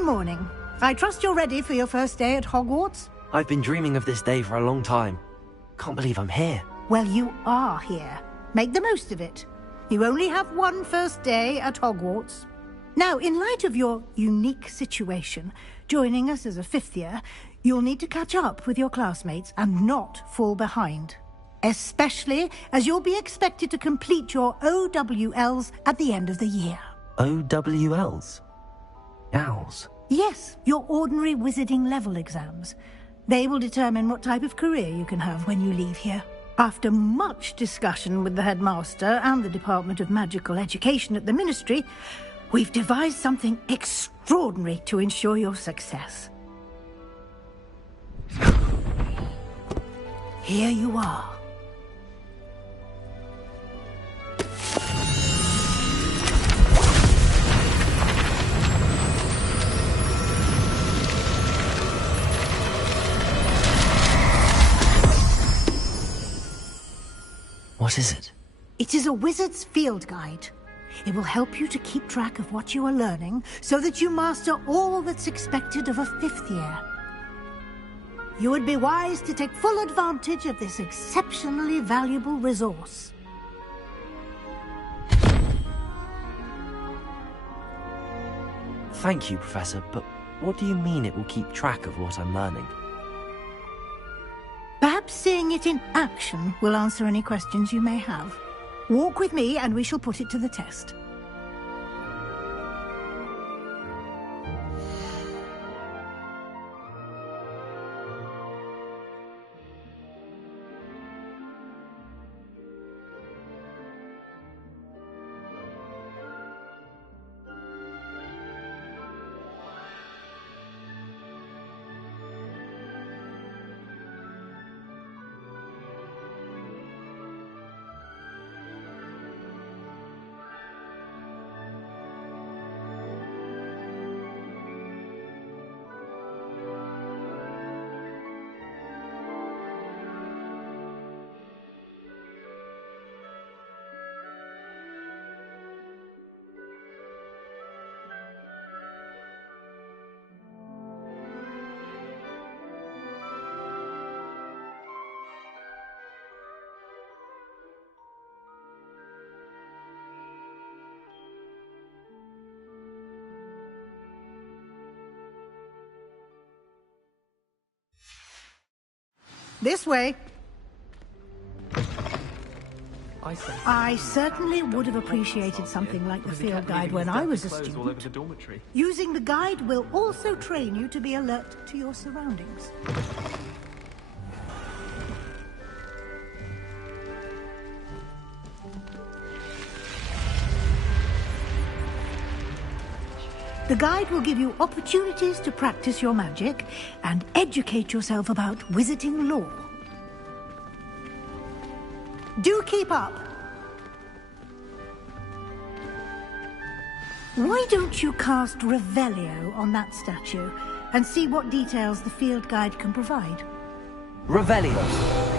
Good morning. I trust you're ready for your first day at Hogwarts? I've been dreaming of this day for a long time. Can't believe I'm here. Well, you are here. Make the most of it. You only have one first day at Hogwarts. Now, in light of your unique situation, joining us as a fifth year, you'll need to catch up with your classmates and not fall behind. Especially as you'll be expected to complete your OWLs at the end of the year. OWLs? Owls? Yes, your ordinary wizarding level exams. They will determine what type of career you can have when you leave here. After much discussion with the headmaster and the Department of Magical Education at the Ministry, we've devised something extraordinary to ensure your success. Here you are. What is it? It is a wizard's field guide. It will help you to keep track of what you are learning so that you master all that's expected of a fifth year. You would be wise to take full advantage of this exceptionally valuable resource. Thank you, Professor, but what do you mean it will keep track of what I'm learning? Perhaps seeing it in action will answer any questions you may have. Walk with me and we shall put it to the test. This way. I certainly would have appreciated something like the field guide when I was a student. Using the guide will also train you to be alert to your surroundings. The guide will give you opportunities to practice your magic and educate yourself about wizarding lore. Do keep up. Why don't you cast Revelio on that statue and see what details the field guide can provide? Revelio.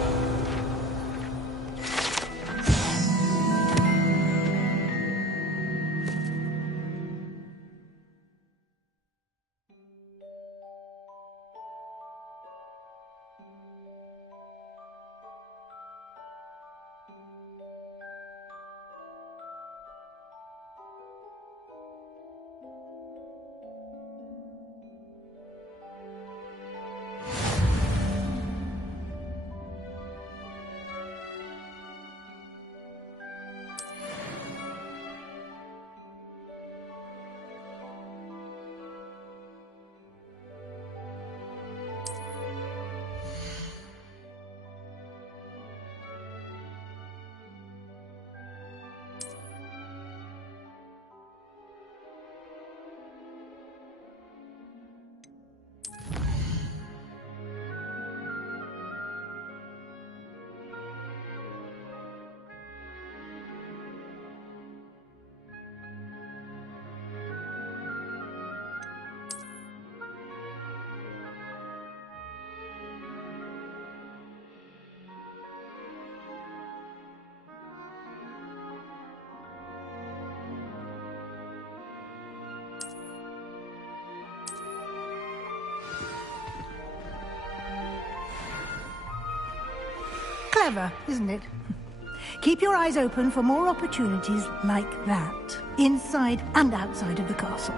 Clever, isn't it? Keep your eyes open for more opportunities like that, inside and outside of the castle.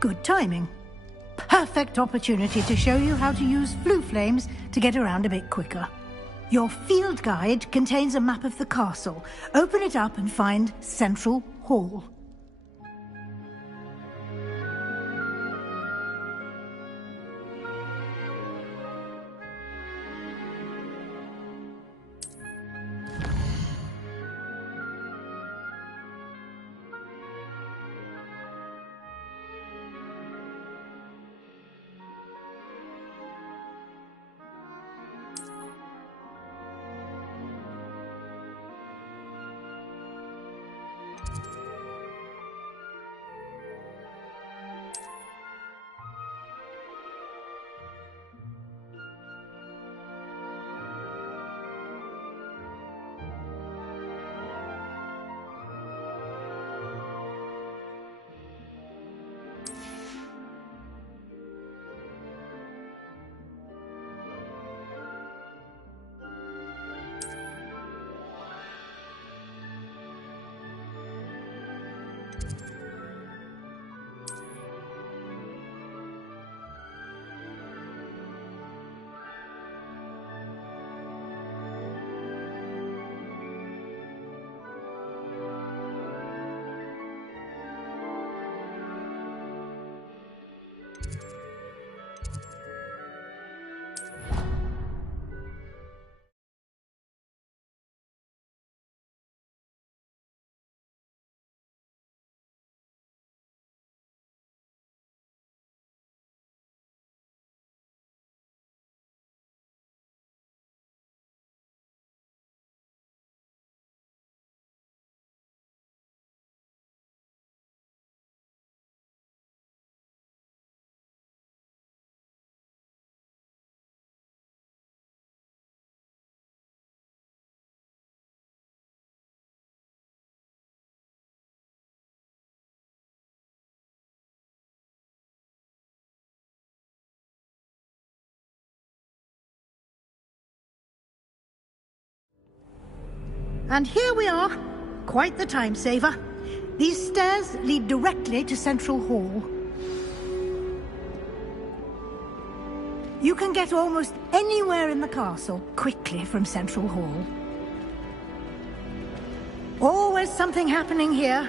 Good timing. Perfect opportunity to show you how to use flue flames to get around a bit quicker. Your field guide contains a map of the castle. Open it up and find Central Hall. And here we are. Quite the time saver. These stairs lead directly to Central Hall. You can get almost anywhere in the castle quickly from Central Hall. Always something happening here.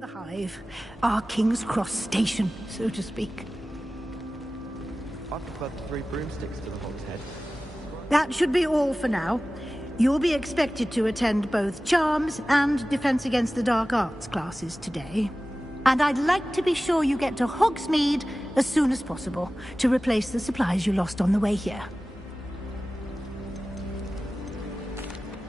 The Hive, our King's Cross station, so to speak. I prefer the 3 broomsticks to the hogshead. That should be all for now. You'll be expected to attend both Charms and Defense Against the Dark Arts classes today. And I'd like to be sure you get to Hogsmeade as soon as possible to replace the supplies you lost on the way here.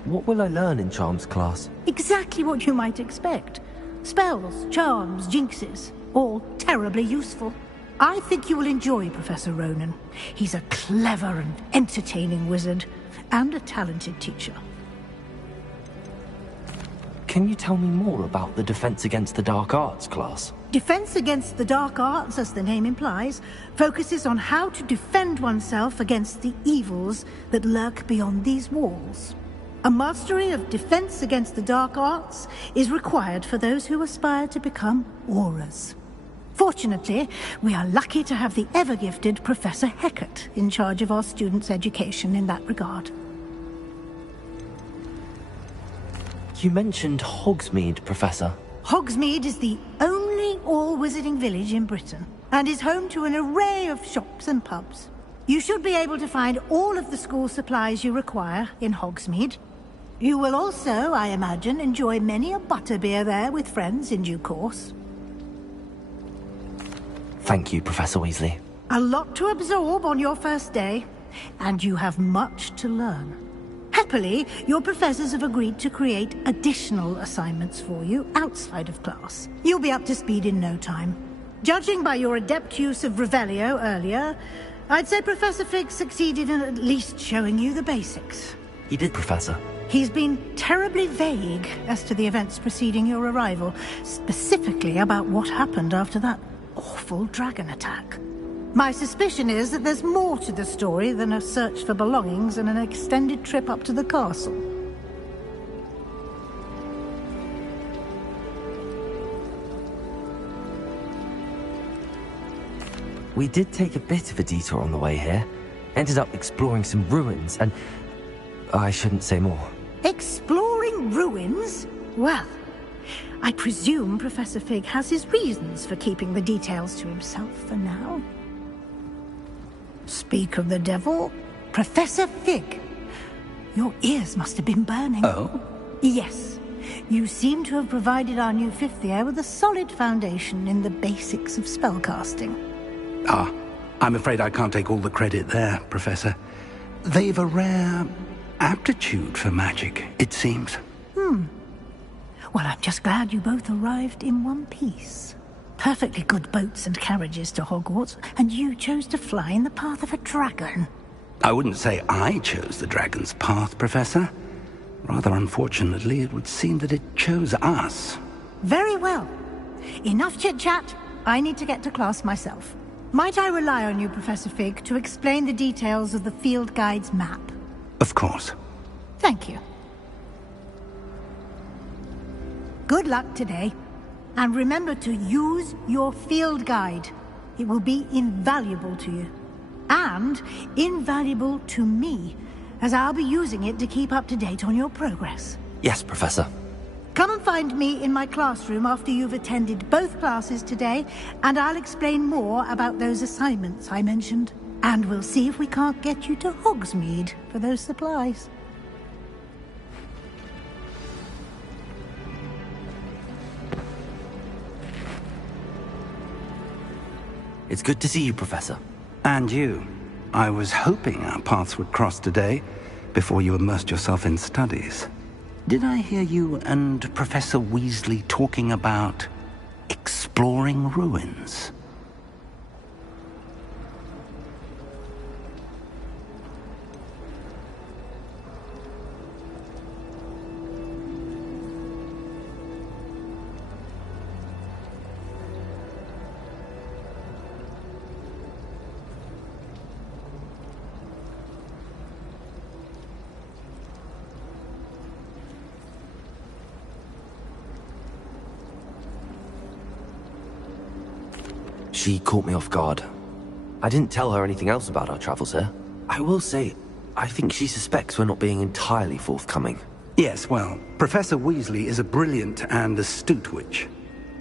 What will I learn in Charms class? Exactly what you might expect. Spells, charms, jinxes, all terribly useful. I think you will enjoy Professor Ronan. He's a clever and entertaining wizard, and a talented teacher. Can you tell me more about the Defense Against the Dark Arts class? Defense Against the Dark Arts, as the name implies, focuses on how to defend oneself against the evils that lurk beyond these walls. A mastery of Defense Against the Dark Arts is required for those who aspire to become Auras. Fortunately, we are lucky to have the ever-gifted Professor Hecat in charge of our students' education in that regard. You mentioned Hogsmeade, Professor. Hogsmeade is the only all-wizarding village in Britain, and is home to an array of shops and pubs. You should be able to find all of the school supplies you require in Hogsmeade. You will also, I imagine, enjoy many a butterbeer there with friends in due course. Thank you, Professor Weasley. A lot to absorb on your first day, and you have much to learn. Happily, your professors have agreed to create additional assignments for you outside of class. You'll be up to speed in no time. Judging by your adept use of Revelio earlier, I'd say Professor Fig succeeded in at least showing you the basics. He did, Professor. He's been terribly vague as to the events preceding your arrival, specifically about what happened after that awful dragon attack. My suspicion is that there's more to the story than a search for belongings and an extended trip up to the castle. We did take a bit of a detour on the way here. Ended up exploring some ruins and... I shouldn't say more. Exploring ruins? Well, I presume Professor Fig has his reasons for keeping the details to himself for now. Speak of the devil, Professor Fig. Your ears must have been burning. Oh? Yes. You seem to have provided our new fifth year with a solid foundation in the basics of spellcasting. Ah, I'm afraid I can't take all the credit there, Professor. They've a rare aptitude for magic, it seems. Well, I'm just glad you both arrived in one piece. Perfectly good boats and carriages to Hogwarts, and you chose to fly in the path of a dragon. I wouldn't say I chose the dragon's path, Professor. Rather unfortunately, it would seem that it chose us. Very well. Enough chit-chat. I need to get to class myself. Might I rely on you, Professor Fig, to explain the details of the field guide's map? Of course. Thank you. Good luck today. And remember to use your field guide. It will be invaluable to you. And invaluable to me, as I'll be using it to keep up to date on your progress. Yes, Professor. Come and find me in my classroom after you've attended both classes today, and I'll explain more about those assignments I mentioned. And we'll see if we can't get you to Hogsmeade for those supplies. It's good to see you, Professor. And you. I was hoping our paths would cross today, before you immersed yourself in studies. Did I hear you and Professor Weasley talking about exploring ruins? She caught me off guard. I didn't tell her anything else about our travels here. I will say, I think she suspects we're not being entirely forthcoming. Yes, well, Professor Weasley is a brilliant and astute witch.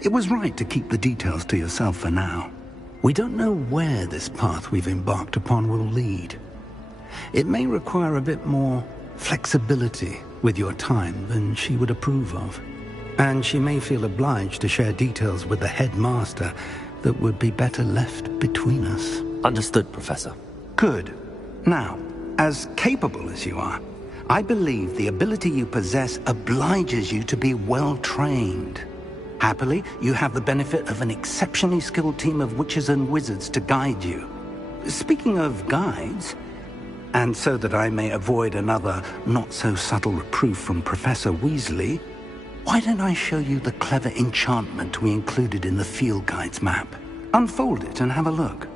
It was right to keep the details to yourself for now. We don't know where this path we've embarked upon will lead. It may require a bit more flexibility with your time than she would approve of. And she may feel obliged to share details with the headmaster that would be better left between us. Understood, Professor. Good. Now, as capable as you are, I believe the ability you possess obliges you to be well trained. Happily, you have the benefit of an exceptionally skilled team of witches and wizards to guide you. Speaking of guides, and so that I may avoid another not-so-subtle reproof from Professor Weasley, why don't I show you the clever enchantment we included in the field guide's map? Unfold it and have a look.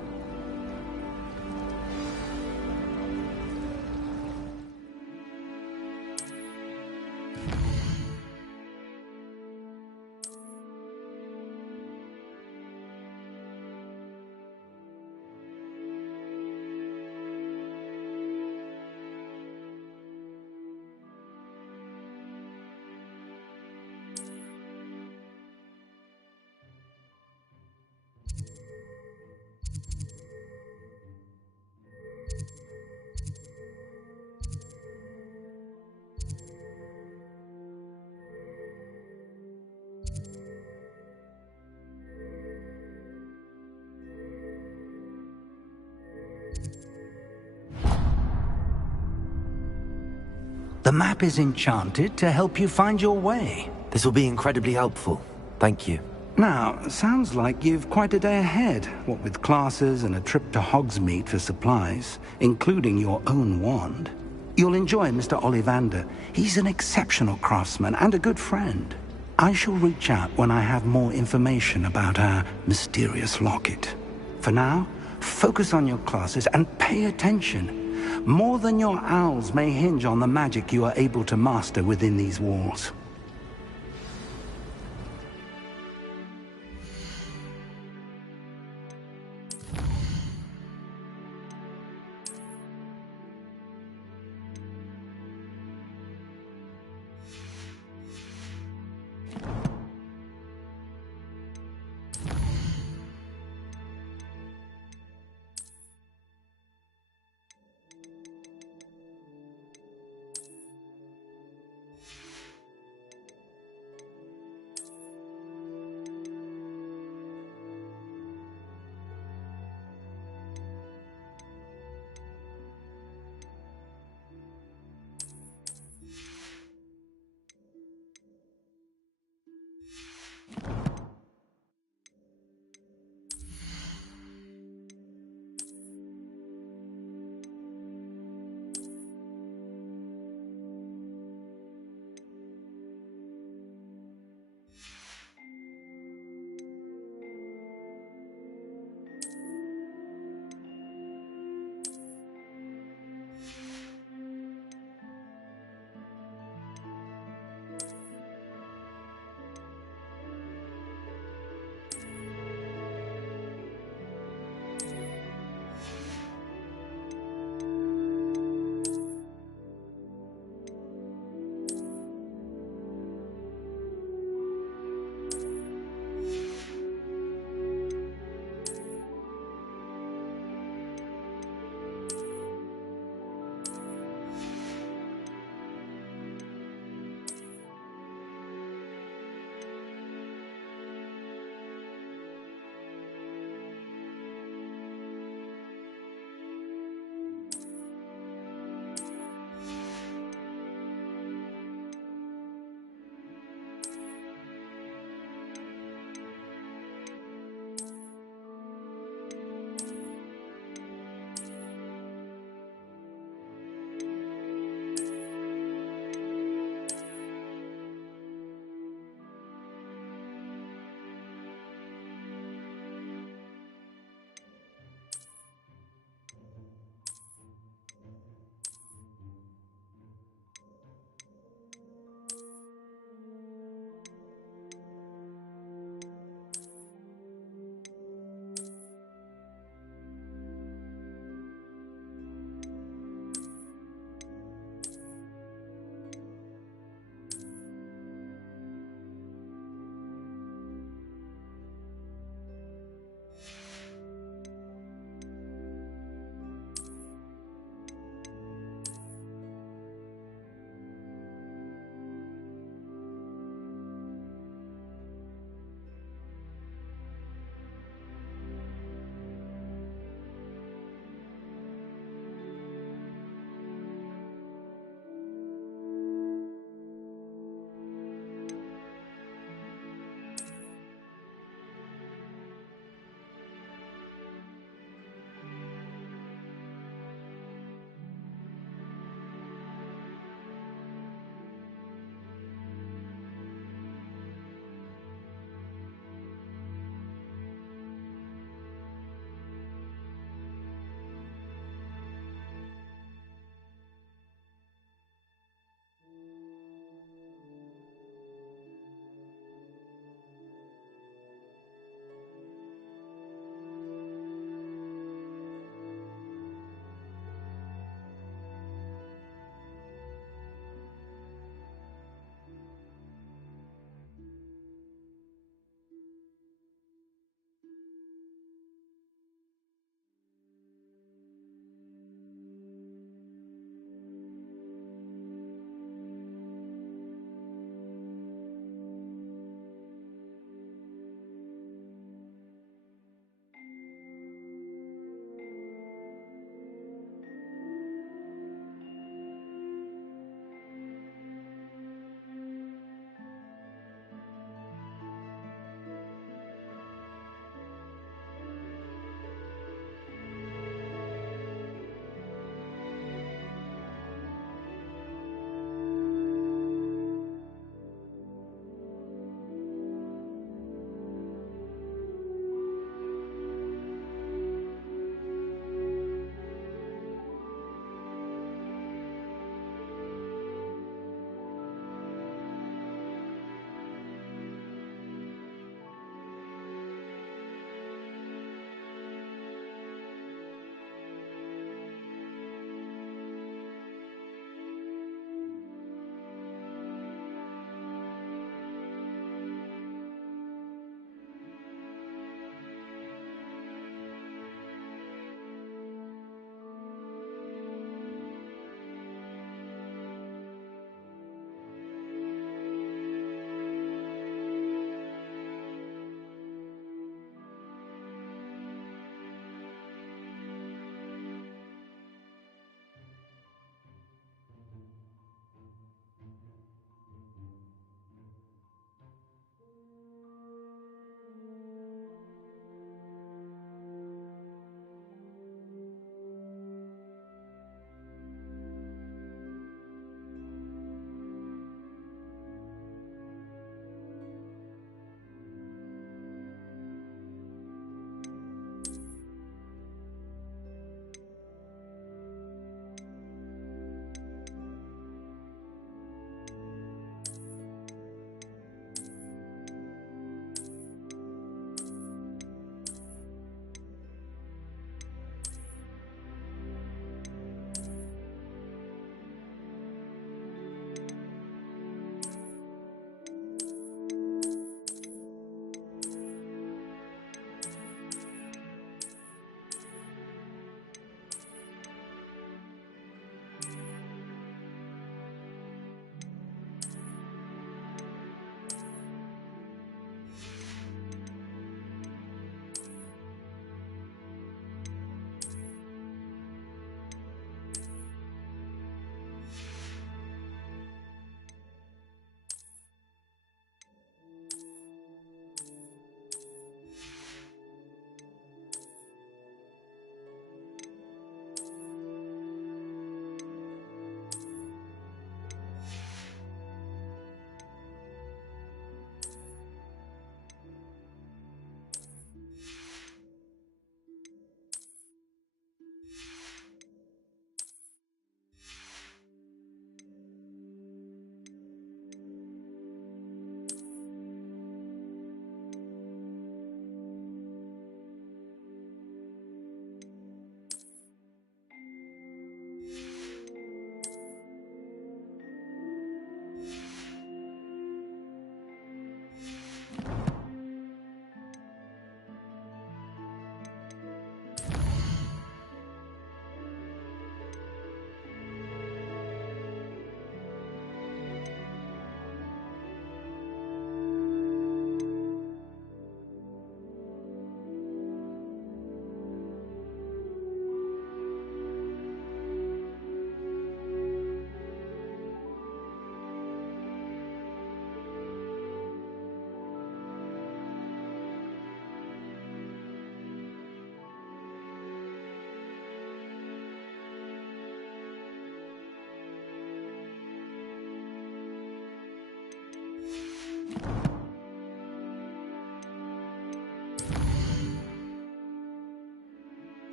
The map is enchanted to help you find your way. This will be incredibly helpful. Thank you. Now, sounds like you've quite a day ahead, what with classes and a trip to Hogsmeade for supplies, including your own wand. You'll enjoy Mr. Ollivander. He's an exceptional craftsman and a good friend. I shall reach out when I have more information about our mysterious locket. For now, focus on your classes and pay attention. More than your owls may hinge on the magic you are able to master within these walls.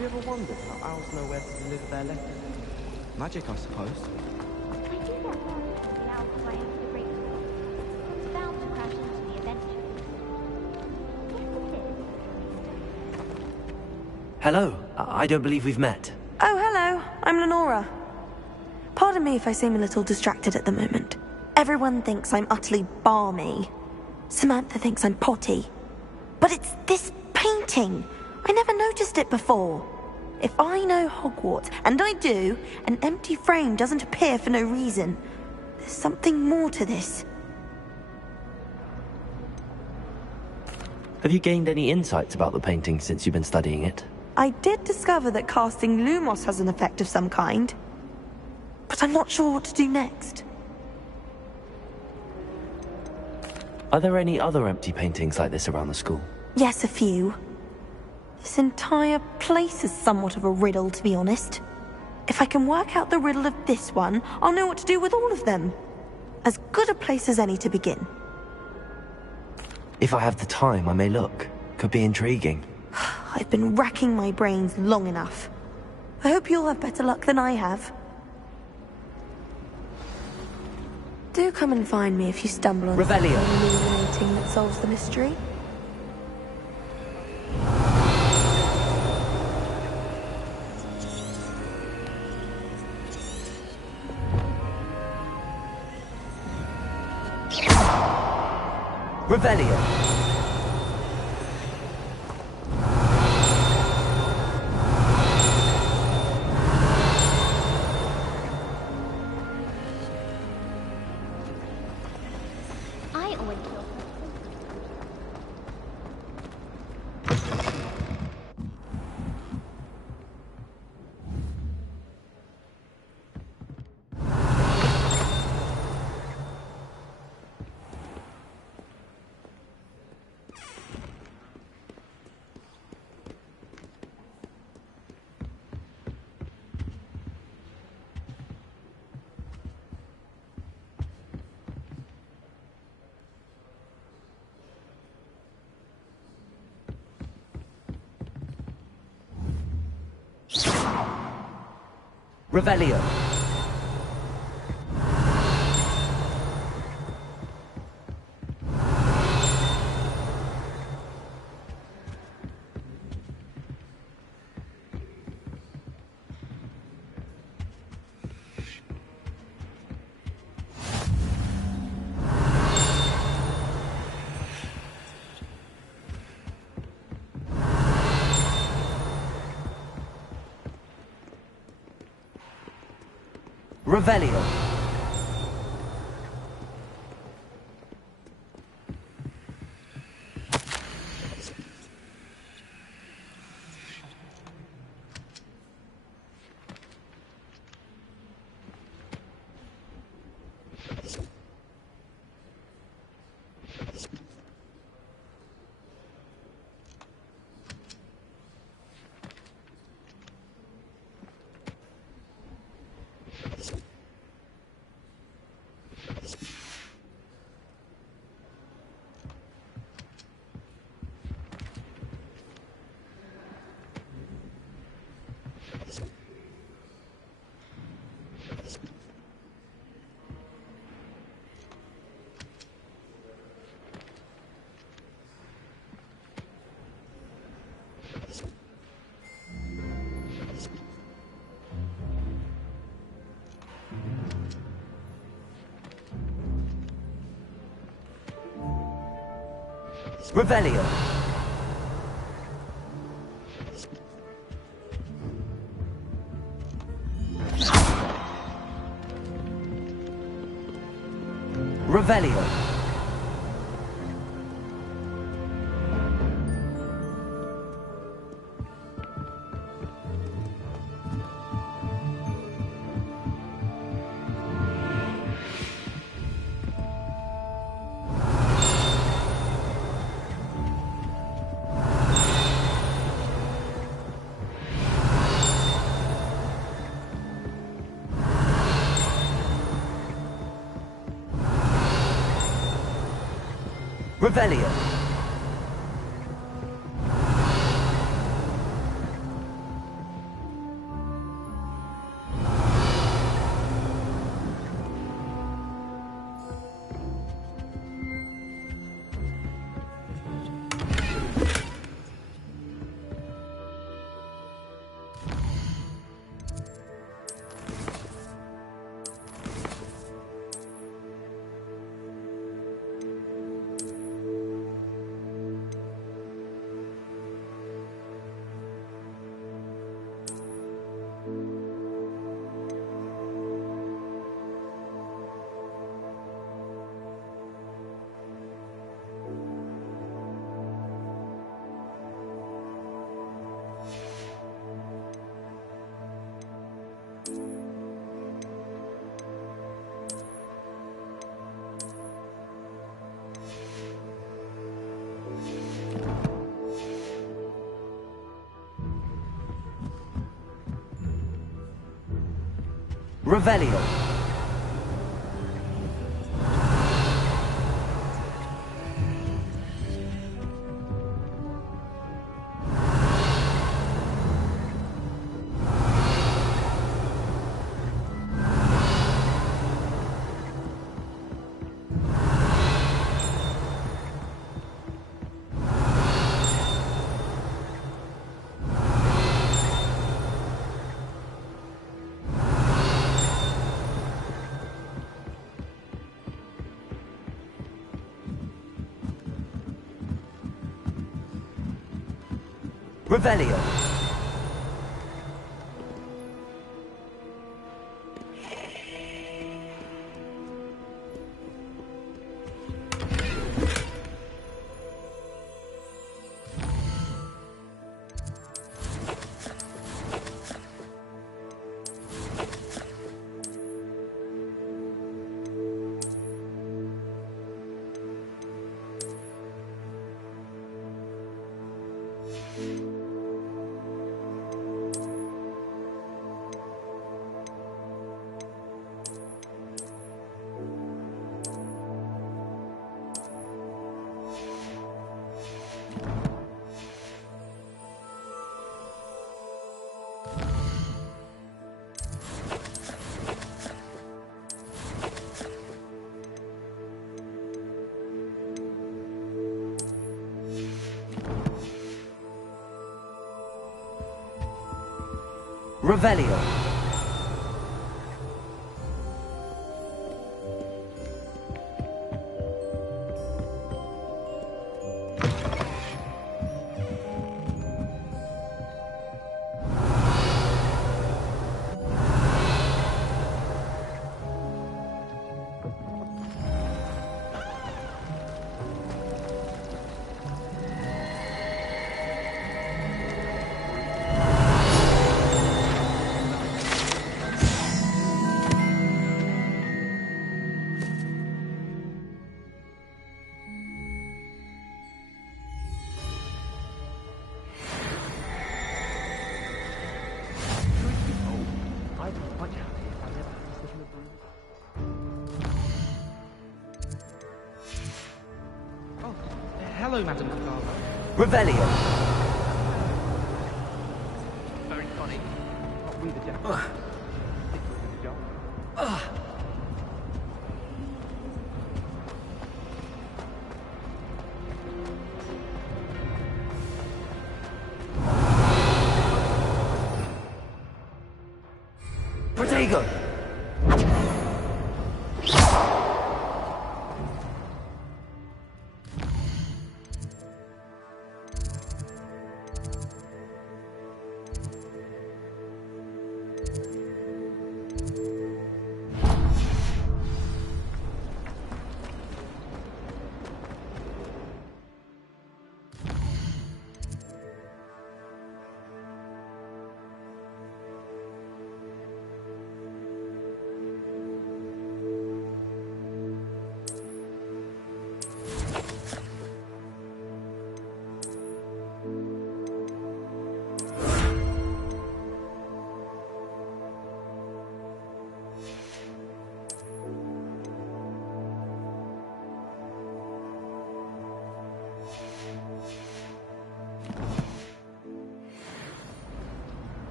you ever wondered how owls know where to deliver their letters? Magic, I suppose. I do get worried when the owls fly into the great wall. It's bound to crash into me eventually. Yes, it is. Hello. I don't believe we've met. Oh, hello. I'm Lenora. Pardon me if I seem a little distracted at the moment. Everyone thinks I'm utterly balmy. Samantha thinks I'm potty. But it's this painting. I never noticed it before. If I know Hogwarts, and I do, an empty frame doesn't appear for no reason. There's something more to this. Have you gained any insights about the painting since you've been studying it? I did discover that casting Lumos has an effect of some kind. But I'm not sure what to do next. Are there any other empty paintings like this around the school? Yes, a few. This entire place is somewhat of a riddle, to be honest. If I can work out the riddle of this one, I'll know what to do with all of them. As good a place as any to begin. If I have the time, I may look. Could be intriguing. I've been racking my brains long enough. I hope you'll have better luck than I have. Do come and find me if you stumble on something illuminating that solves the mystery. Revelio. I always feel Revelio. Revelio. Revelio. Revelio. Revelio. Revelio. Revelio. Revelio. Hello, Madam Carver. Revelio. Very funny. Not we the devil. Protego.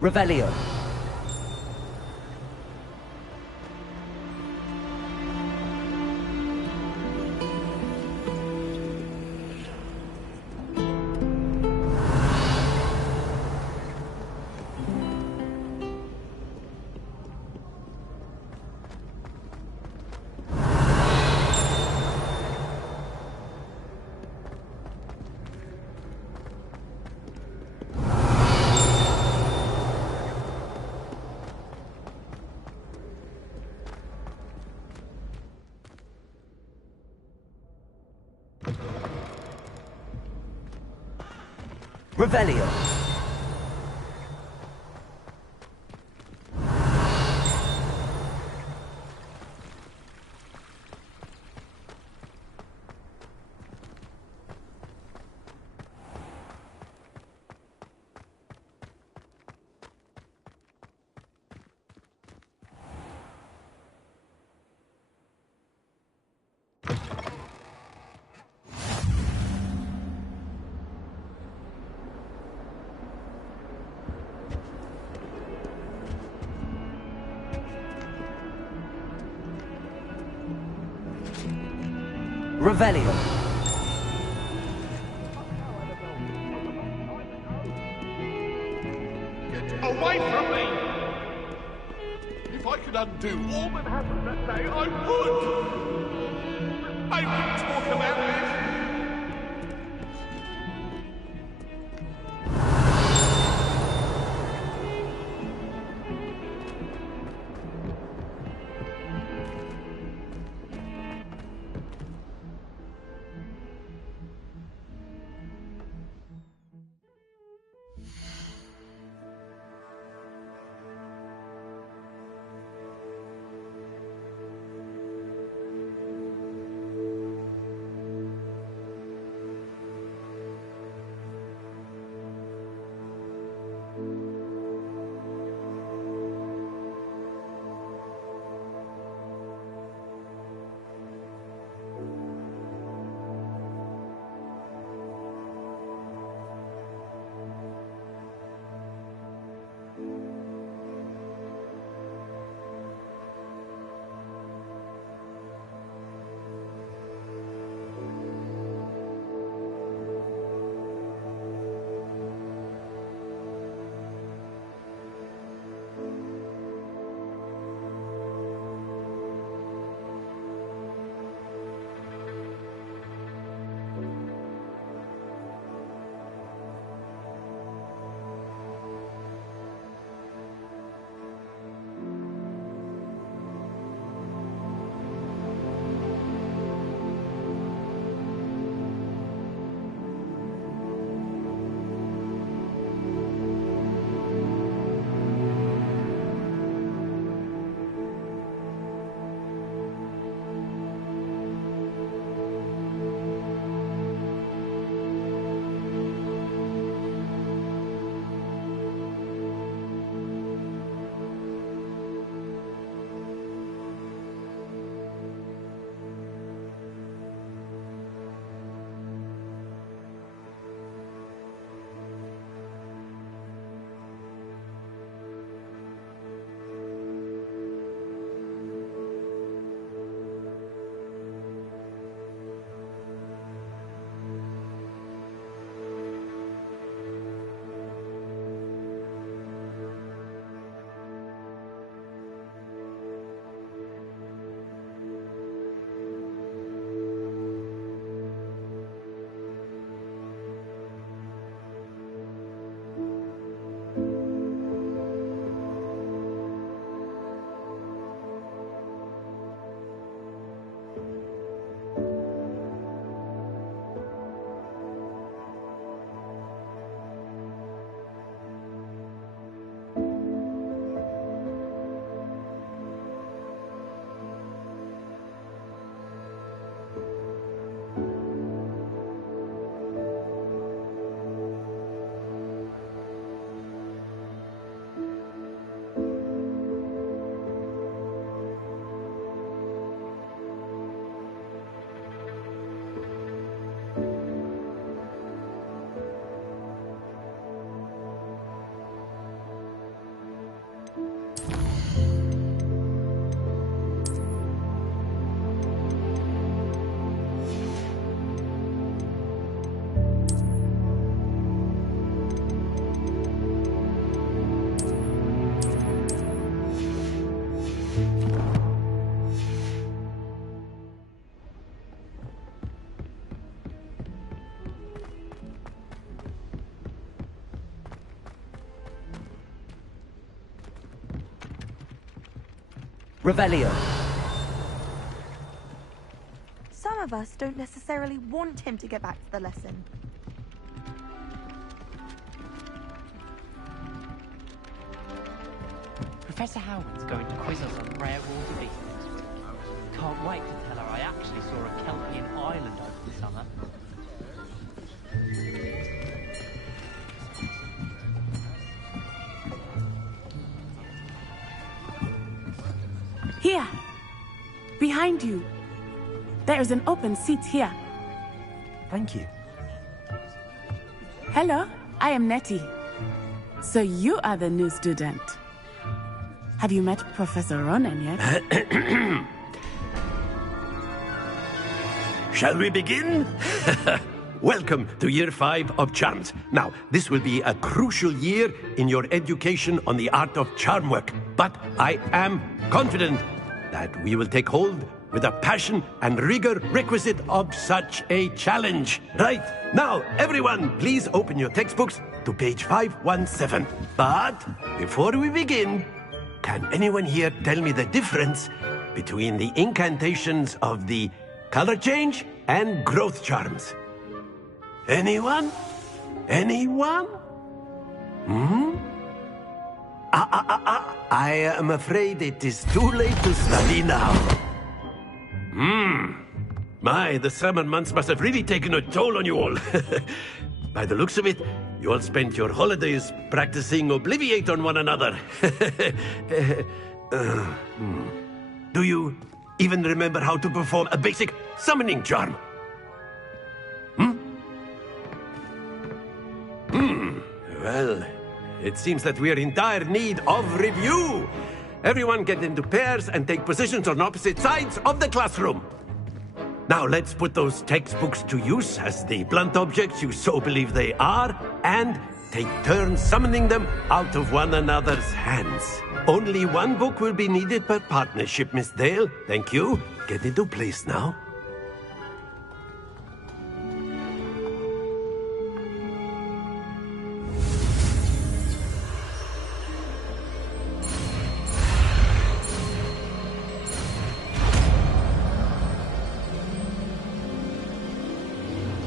Revelio. Revelio. Revelio. Away from me! If I could undo all that happened that day, I would! I wouldn't talk about this! Revelio. Some of us don't necessarily want him to get back to the lesson. Professor Howard's going to quiz us on rare water beasts this week. Can't wait to tell her I actually saw a Kelpian island over the summer. Here! Behind you! There is an open seat here. Thank you. Hello, I am Nettie. So you are the new student. Have you met Professor Ronan yet? Shall we begin? Welcome to Year 5 of Charms. Now, this will be a crucial year in your education on the art of charm work. But I am confident that we will take hold with the passion and rigor requisite of such a challenge. Right, now, everyone, please open your textbooks to page 517. But before we begin, can anyone here tell me the difference between the incantations of the color change and growth charms? Anyone? Anyone? I am afraid it is too late to study now. My, the summer months must have really taken a toll on you all. By the looks of it, you all spent your holidays practicing Obliviate on one another. Do you even remember how to perform a basic summoning charm? Well, it seems that we are in dire need of review. Everyone get into pairs and take positions on opposite sides of the classroom. Now let's put those textbooks to use as the blunt objects you so believe they are, and take turns summoning them out of one another's hands. Only one book will be needed per partnership, Miss Dale. Thank you. Get into place now.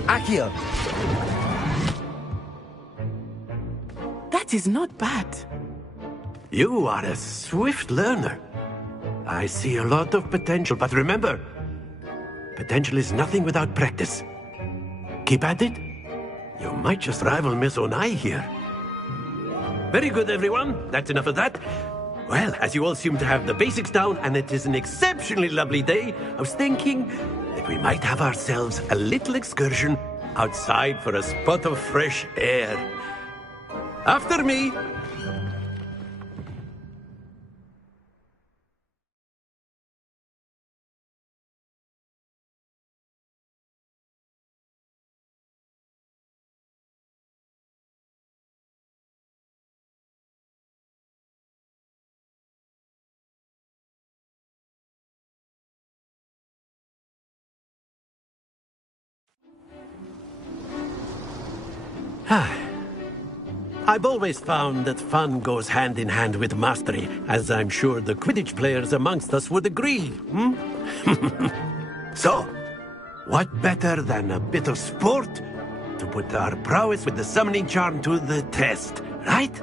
Accio. That is not bad. You are a swift learner. I see a lot of potential, but remember, potential is nothing without practice. Keep at it. You might just rival Miss Onai here. Very good, everyone. That's enough of that. Well, as you all seem to have the basics down, and it is an exceptionally lovely day, I was thinking that we might have ourselves a little excursion outside for a spot of fresh air. After me. I've always found that fun goes hand in hand with mastery, as I'm sure the Quidditch players amongst us would agree. So, what better than a bit of sport to put our prowess with the summoning charm to the test, right?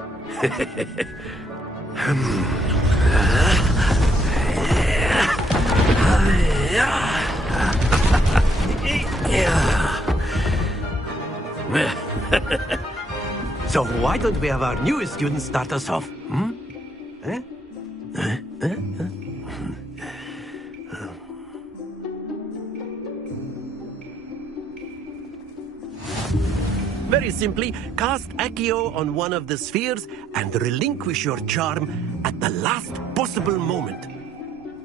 So why don't we have our newest student start us off? Very simply, cast Accio on one of the spheres and relinquish your charm at the last possible moment.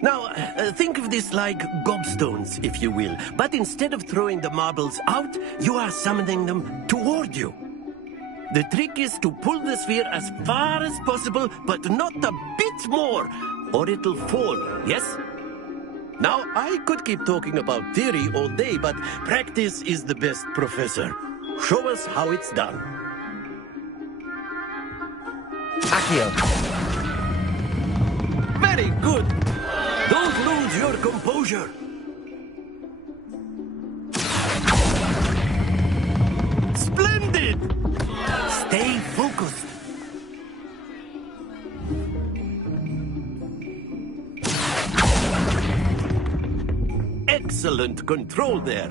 Now, think of this like gobstones, if you will. But instead of throwing the marbles out, you are summoning them toward you. The trick is to pull the sphere as far as possible, but not a bit more, or it'll fall, yes? Now, I could keep talking about theory all day, but practice is the best professor. Show us how it's done. Accio. Very good. Don't lose your composure. Splendid! Stay focused. Excellent control there.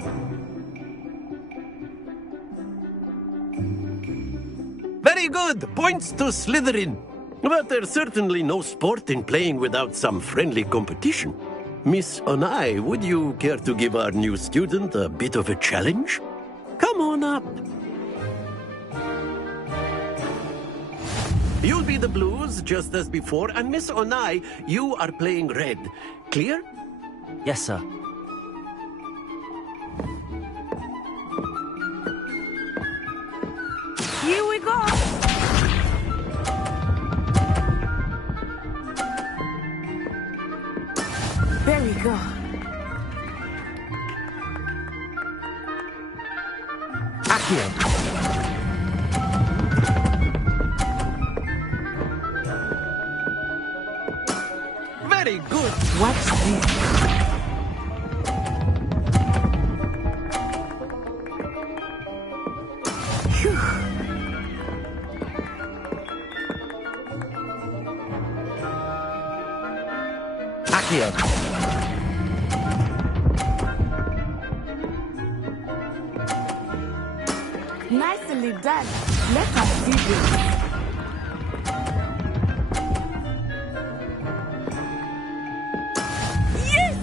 Very good. Points to Slytherin. But there's certainly no sport in playing without some friendly competition. Miss Onai, would you care to give our new student a bit of a challenge? Come on up. You'll be the blues, just as before, and Miss Onai, you are playing red. Clear? Yes, sir. go. Accio. Very good. Watch this. Phew. Accio. Nicely done. Let us see this. Yes!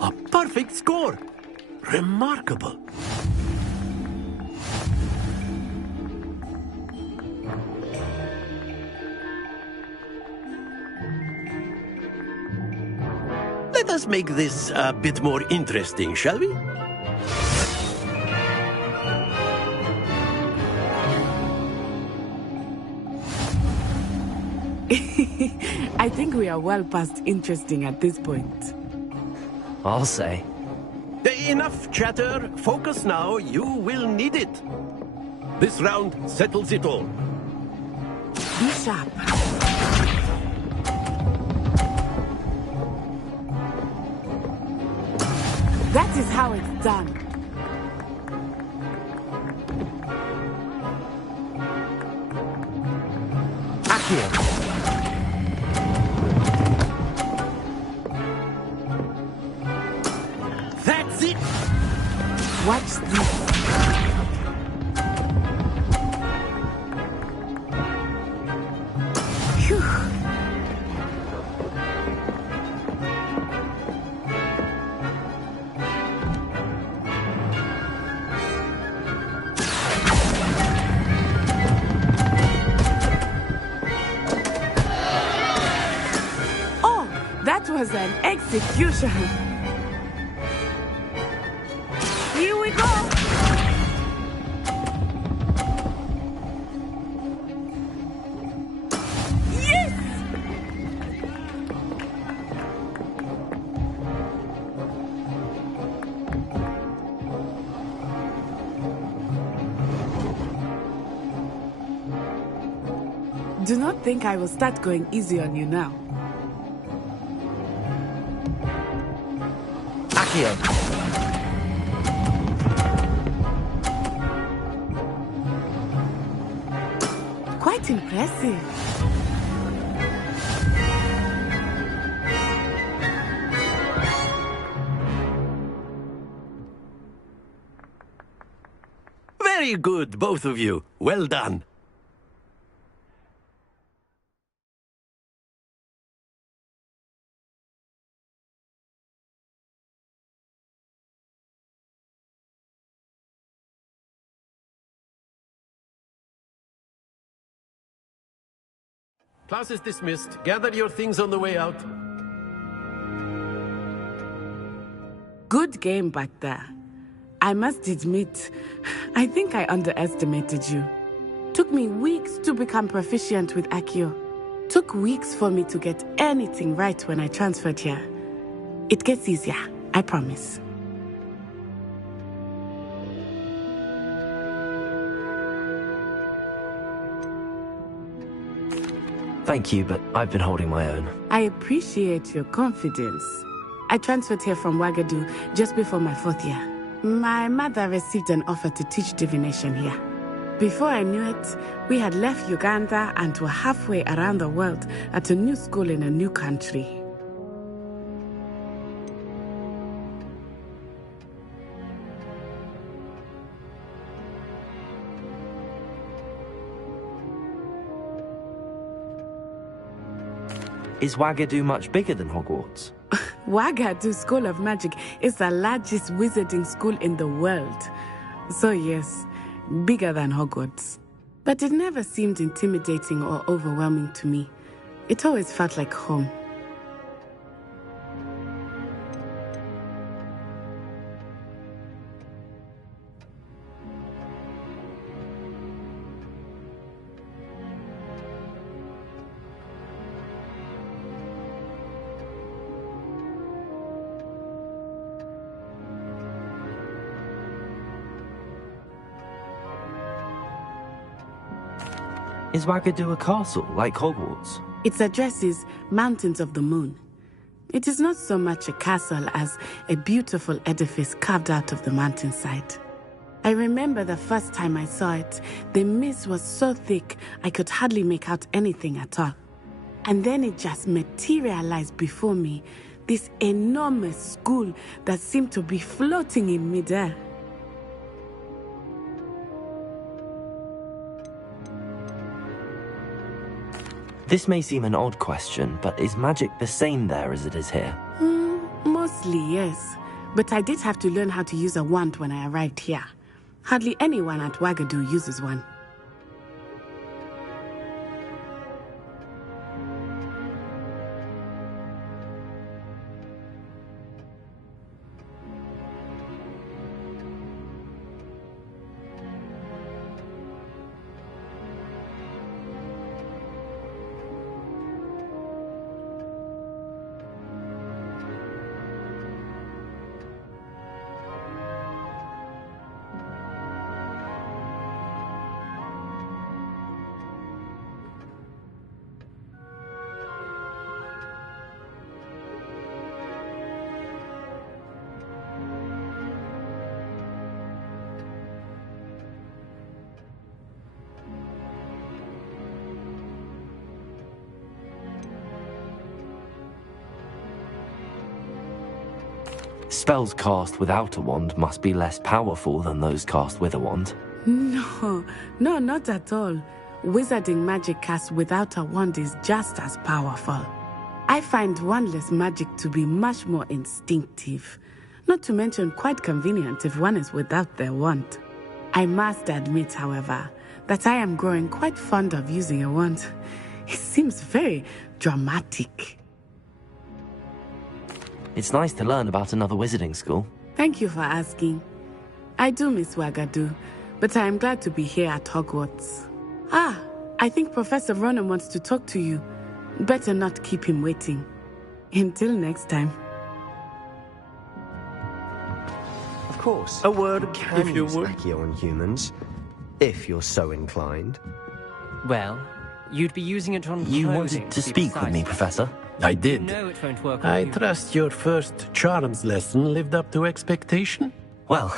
A perfect score. Remarkable. Let us make this a bit more interesting, shall we? I think we are well past interesting at this point. I'll say. Enough chatter. Focus now. You will need it. This round settles it all. Be sharp. That is how it's done. Accio. That's it. Watch this. Phew. Oh, that was an execution. Here we go. Yes! Do not think I will start going easy on you now. Accio. Quite impressive. Very good, both of you. Well done. Class is dismissed. Gather your things on the way out. Good game back there. I must admit, I think I underestimated you. Took me weeks to become proficient with Accio. Took weeks for me to get anything right when I transferred here. It gets easier, I promise. Thank you, but I've been holding my own. I appreciate your confidence. I transferred here from Wagadu just before my 4th year. My mother received an offer to teach divination here. Before I knew it, we had left Uganda and were halfway around the world at a new school in a new country. Is Wagadu much bigger than Hogwarts? Wagadu School of Magic is the largest wizarding school in the world. So yes, bigger than Hogwarts. But it never seemed intimidating or overwhelming to me. It always felt like home. Is Wagadu a castle, like Hogwarts? Its address is Mountains of the Moon. It is not so much a castle as a beautiful edifice carved out of the mountainside. I remember the first time I saw it, the mist was so thick I could hardly make out anything at all. And then it just materialized before me, this enormous school that seemed to be floating in midair. This may seem an odd question, but is magic the same there as it is here? Mostly, yes. But I did have to learn how to use a wand when I arrived here. Hardly anyone at Wagadu uses one. Spells cast without a wand must be less powerful than those cast with a wand. No, not at all. Wizarding magic cast without a wand is just as powerful. I find wandless magic to be much more instinctive. Not to mention quite convenient if one is without their wand. I must admit, however, that I am growing quite fond of using a wand. It seems very dramatic. It's nice to learn about another wizarding school. Thank you for asking. I do miss Wagadu, but I am glad to be here at Hogwarts. Ah, I think Professor Ronan wants to talk to you. Better not keep him waiting. Until next time. Of course. A word, Can if you use would. Accio on humans, if you're so inclined. Well, you'd be using it on You clothing, wanted to be speak with precise. me, Professor? I did. No, it won't work on I you. trust your first charms lesson lived up to expectation? Well,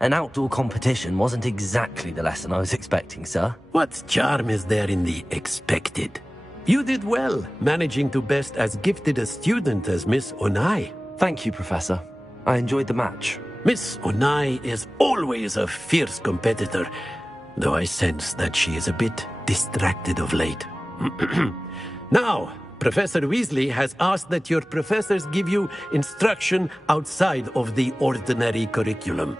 an outdoor competition wasn't exactly the lesson I was expecting, sir. What charm is there in the expected? You did well, managing to best as gifted a student as Miss Onai. Thank you, Professor. I enjoyed the match. Miss Onai is always a fierce competitor, though I sense that she is a bit distracted of late. Now, Professor Weasley has asked that your professors give you instruction outside of the ordinary curriculum.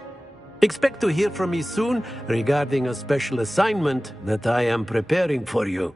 Expect to hear from me soon regarding a special assignment that I am preparing for you.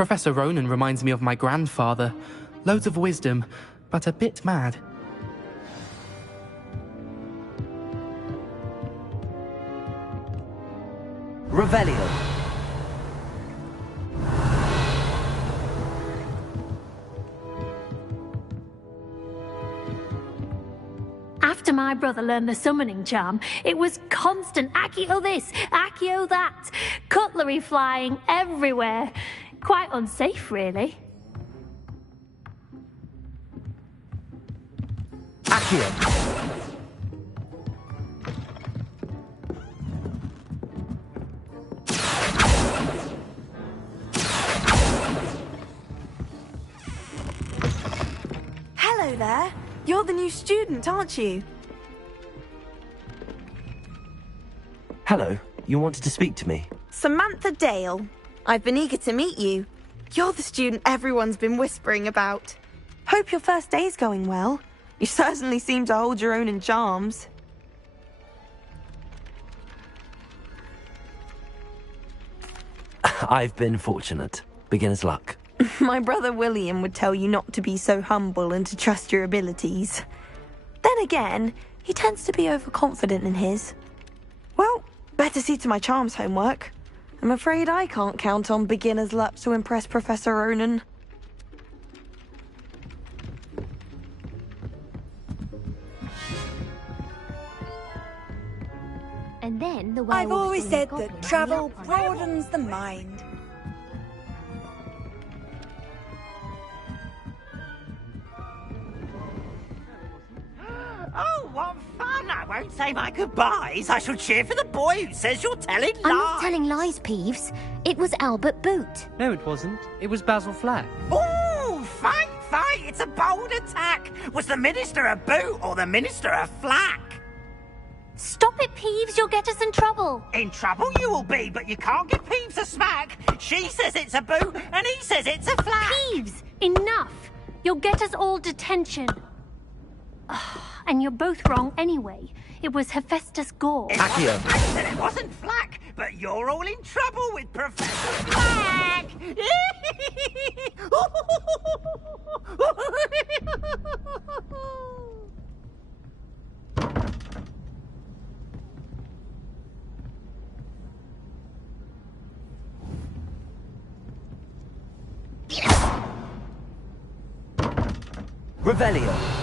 Professor Ronan reminds me of my grandfather. Loads of wisdom, but a bit mad. Revelio. After my brother learned the summoning charm, it was constant Accio this, Accio that, cutlery flying everywhere. Quite unsafe, really. Accio. Hello there. You're the new student, aren't you? Hello. You wanted to speak to me? Samantha Dale. I've been eager to meet you. You're the student everyone's been whispering about. Hope your first day's going well. You certainly seem to hold your own in charms. I've been fortunate. Beginner's luck. My brother William would tell you not to be so humble and to trust your abilities. Then again, he tends to be overconfident in his. Well, better see to my charms homework. I'm afraid I can't count on beginner's luck to impress Professor Ronan. And then the I've werewolves always join said the that goblins travel on the outside. broadens the mind. Oh, what fun! I won't say my goodbyes. I shall cheer for the boy who says you're telling lies. I'm not telling lies, Peeves. It was Albert Boot. No, it wasn't. It was Basil Flack. Ooh, fight! It's a bold attack. Was the minister a boot or the minister a flack? Stop it, Peeves. You'll get us in trouble. In trouble you will be, but you can't give Peeves a smack. She says it's a boot and he says it's a flack. Peeves, enough. You'll get us all detention. And you're both wrong anyway. It was Hephaestus Gore. Accio. I said it wasn't flack, but you're all in trouble with Professor Flack. Revelio.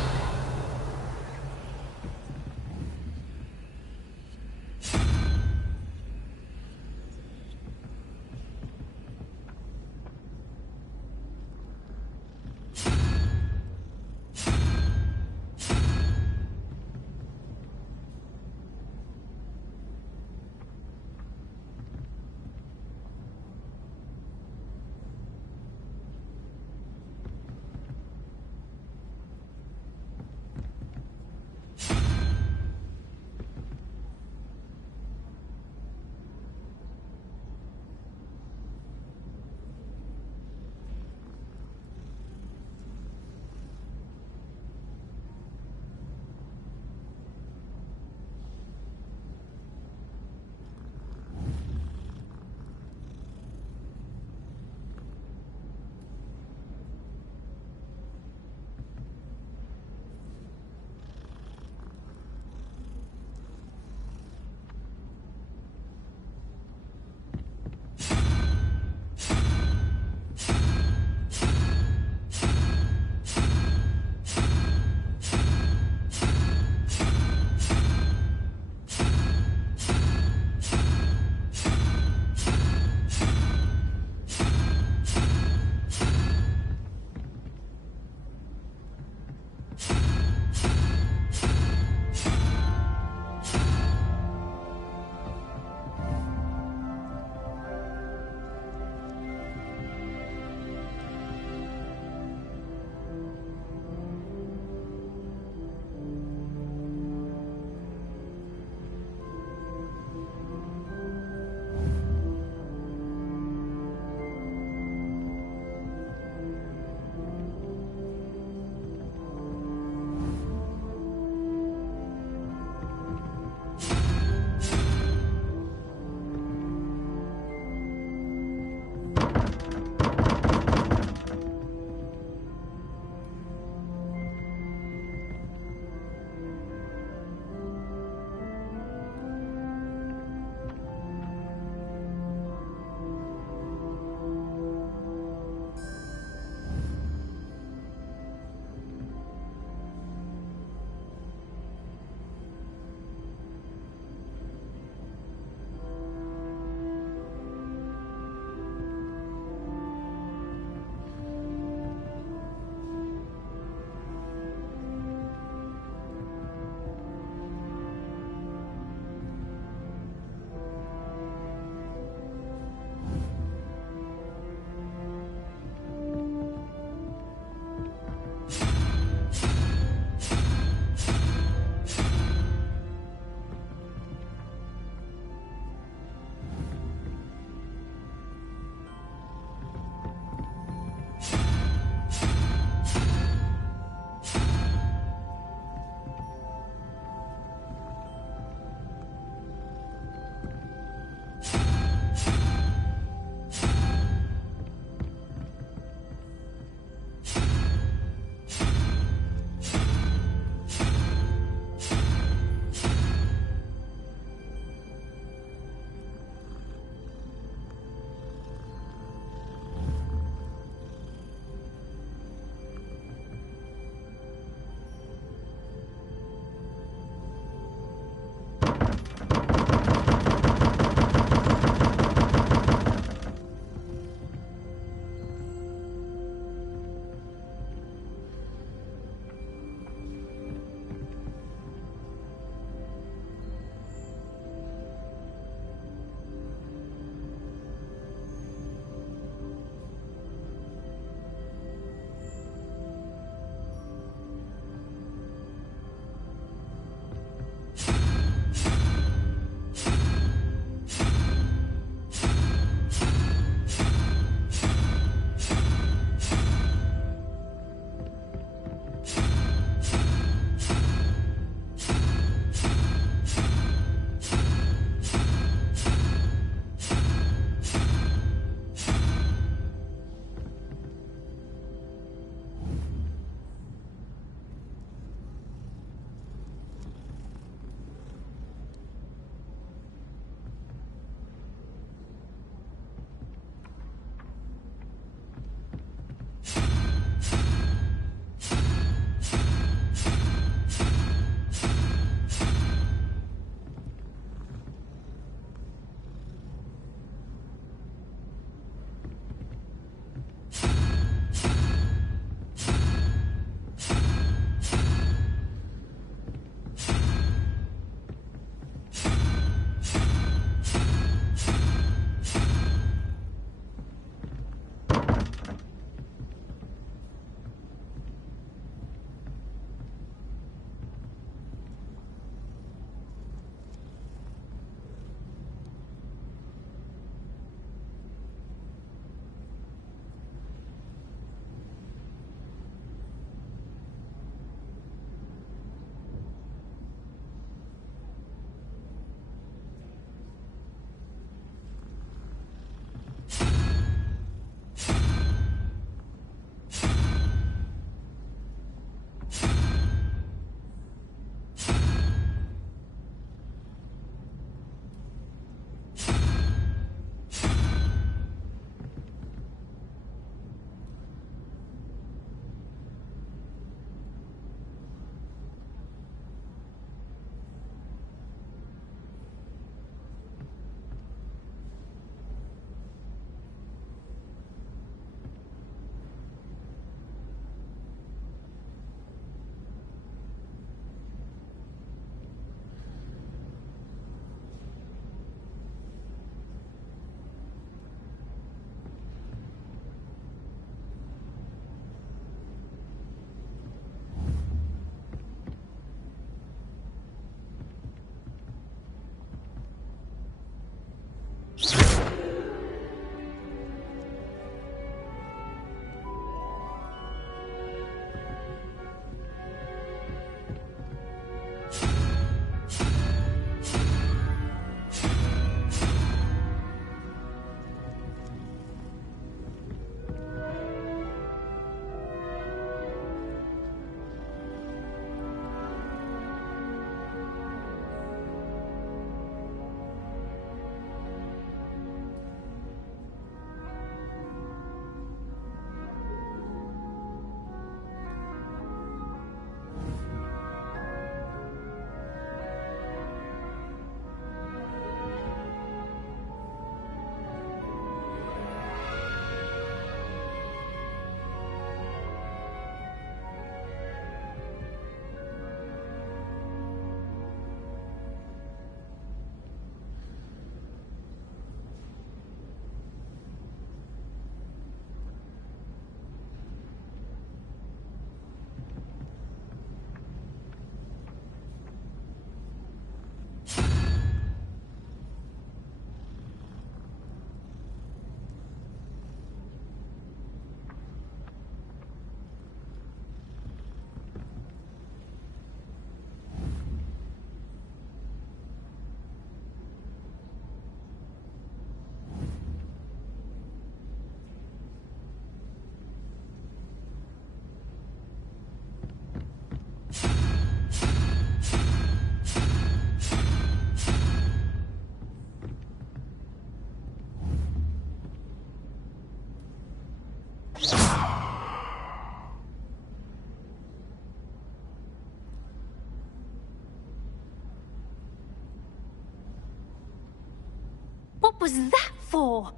What was that for?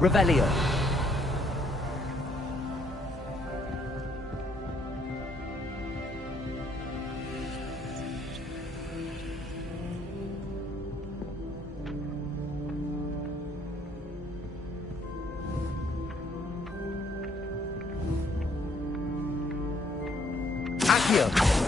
Revelio. Accio.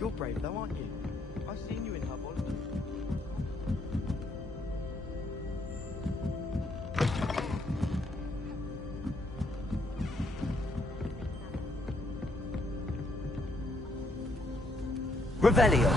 You're brave though, aren't you? I've seen you in Hogwarts. Revelio.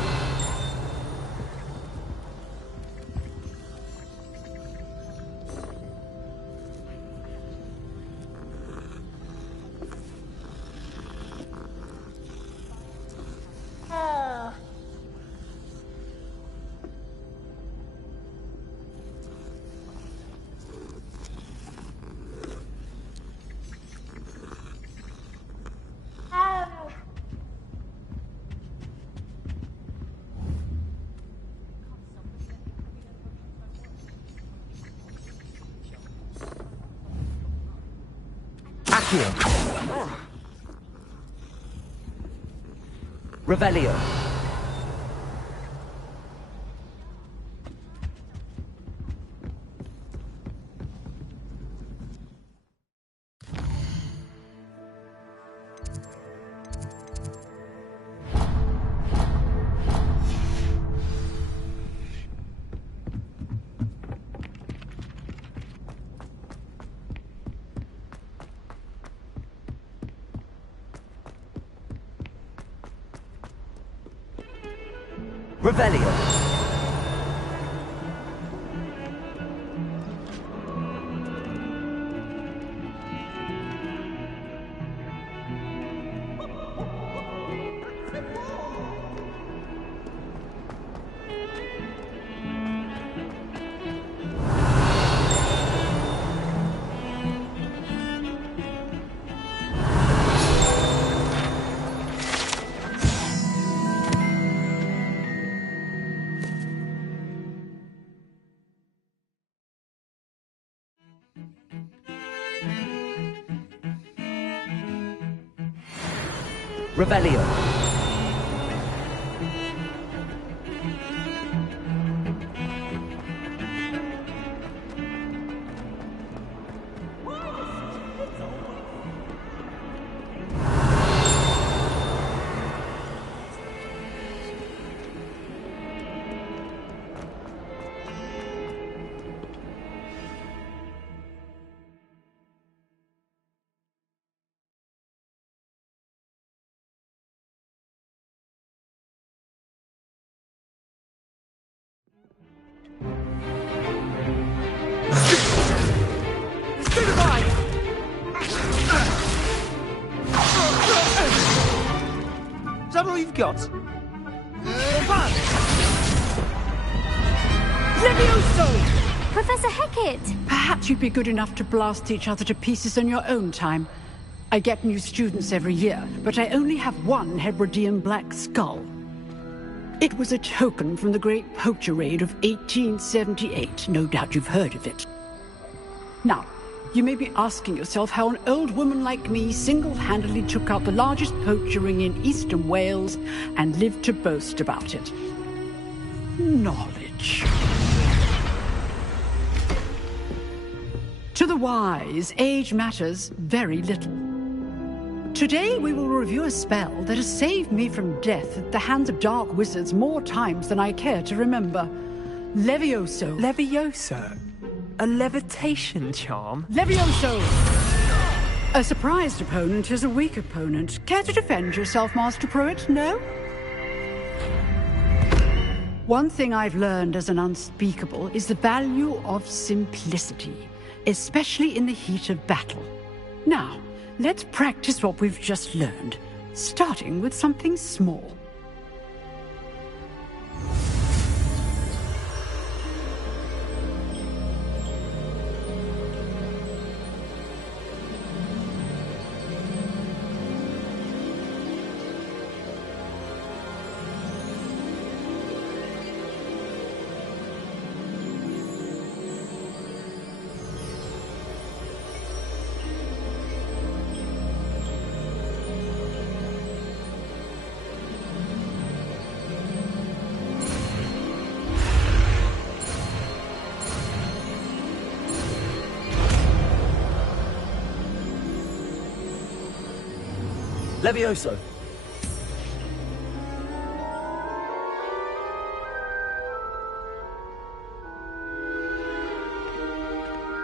Accio. Revelio. Revelio. Revelio. Is that all you've got? Levioso! Professor Hecat! Perhaps you'd be good enough to blast each other to pieces in your own time. I get new students every year, but I only have one Hebridean black skull. It was a token from the Great Poacher Raid of 1878. No doubt you've heard of it. Now, you may be asking yourself how an old woman like me single-handedly took out the largest poacher ring in eastern Wales and lived to boast about it. Knowledge. To the wise, age matters very little. Today we will review a spell that has saved me from death at the hands of dark wizards more times than I care to remember. Levioso. Levioso? A levitation charm? Levioso! A surprised opponent is a weak opponent. Care to defend yourself, Master Pruitt? No? One thing I've learned as an unspeakable is the value of simplicity, especially in the heat of battle. Now, let's practice what we've just learned, starting with something small. Levioso.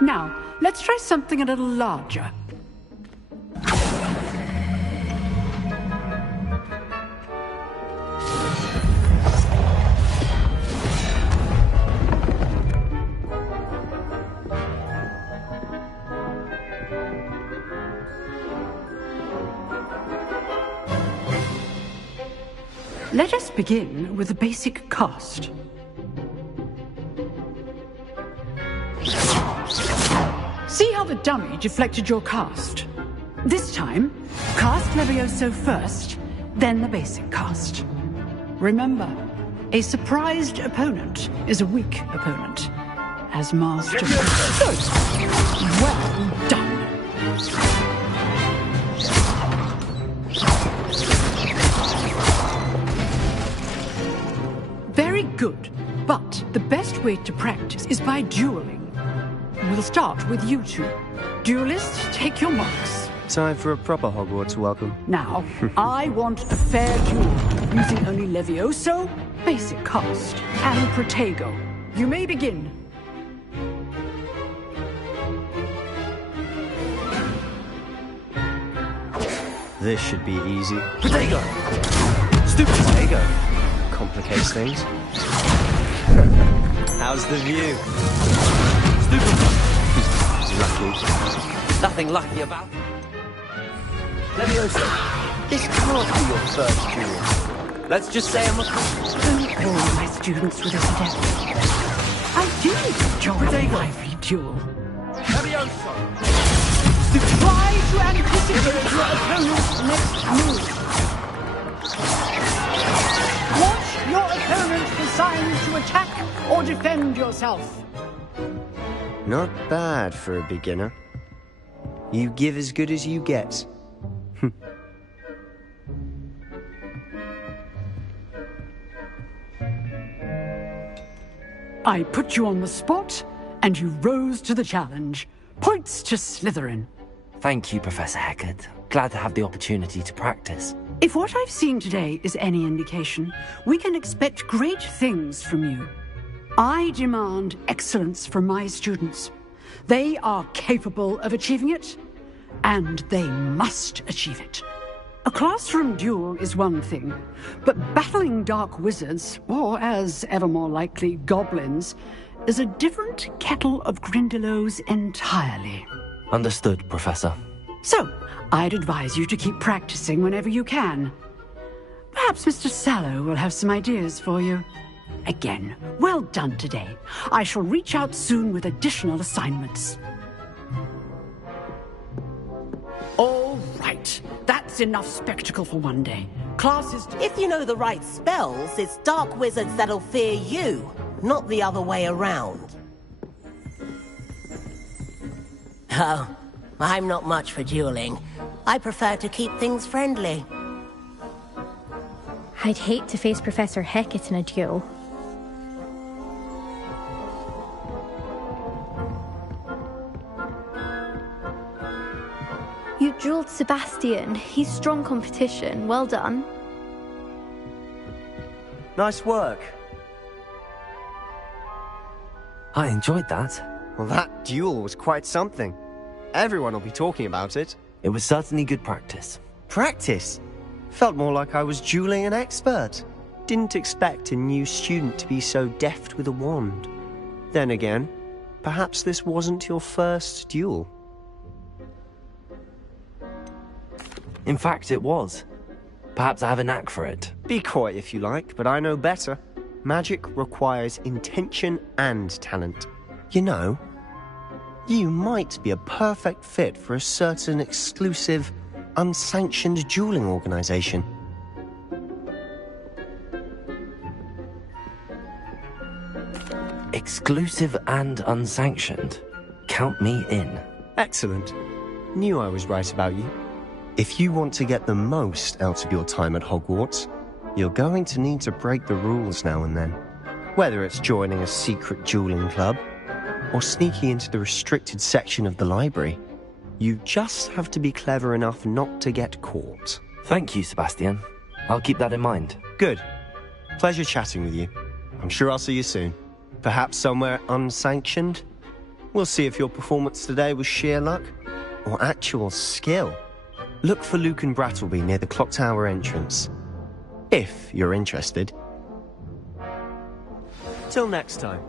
Now, let's try something a little larger. Let us begin with the basic cast. See how the dummy deflected your cast? This time, cast Levioso first, then the basic cast. Remember, a surprised opponent is a weak opponent. As Master... Well done! good. But the best way to practice is by dueling. We'll start with you two. Duelists, take your marks. Time for a proper Hogwarts welcome. Now, I want a fair duel, using only Levioso, basic cast, and Protego. You may begin. This should be easy. Protego! Stupid Protego! Complicates things. How's the view? Stupid. Lucky. Nothing lucky about it. Leviosa, this can't be your first duel. Let's just say I'm a... Don't bore my students with this death. I did enjoy the lively duel. Leviosa! Try to anticipate your opponent's next move. Watch your opponent decide to attack or defend yourself. Not bad for a beginner. You give as good as you get. I put you on the spot, and you rose to the challenge. Points to Slytherin. Thank you, Professor Hecat. Glad to have the opportunity to practice. If what I've seen today is any indication, we can expect great things from you. I demand excellence from my students. They are capable of achieving it, and they must achieve it. A classroom duel is one thing, but battling dark wizards, or as ever more likely, goblins, is a different kettle of Grindylows entirely. Understood, Professor. So, I'd advise you to keep practicing whenever you can. Perhaps Mr. Sallow will have some ideas for you. Again, well done today. I shall reach out soon with additional assignments. All right. That's enough spectacle for one day. Class is... If you know the right spells, it's dark wizards that'll fear you, not the other way around. Oh, I'm not much for dueling. I prefer to keep things friendly. I'd hate to face Professor Hecat in a duel. You dueled Sebastian. He's strong competition. Well done. Nice work. I enjoyed that. Well, that duel was quite something. Everyone will be talking about it. It was certainly good practice. Practice? Felt more like I was dueling an expert. Didn't expect a new student to be so deft with a wand. Then again, perhaps this wasn't your first duel. In fact, it was. Perhaps I have a knack for it. Be coy if you like, but I know better. Magic requires intention and talent. You know, you might be a perfect fit for a certain exclusive, unsanctioned dueling organization. Exclusive and unsanctioned. Count me in. Excellent. Knew I was right about you. If you want to get the most out of your time at Hogwarts, you're going to need to break the rules now and then. Whether it's joining a secret dueling club, or sneaking into the restricted section of the library, you just have to be clever enough not to get caught. Thank you, Sebastian. I'll keep that in mind. Good. Pleasure chatting with you. I'm sure I'll see you soon. Perhaps somewhere unsanctioned? We'll see if your performance today was sheer luck or actual skill. Look for Luke and Brattleby near the clock tower entrance. If you're interested. Till next time.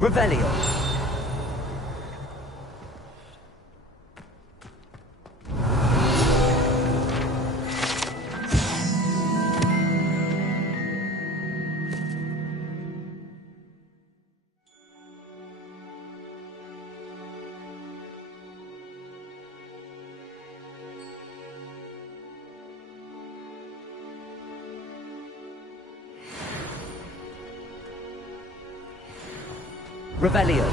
Revelio. Revelio.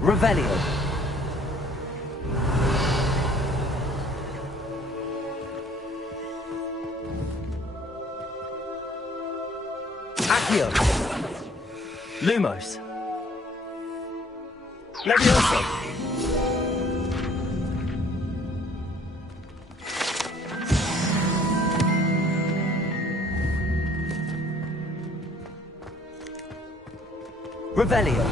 Revelio. Accio. Lumos. Levioso. Revelio.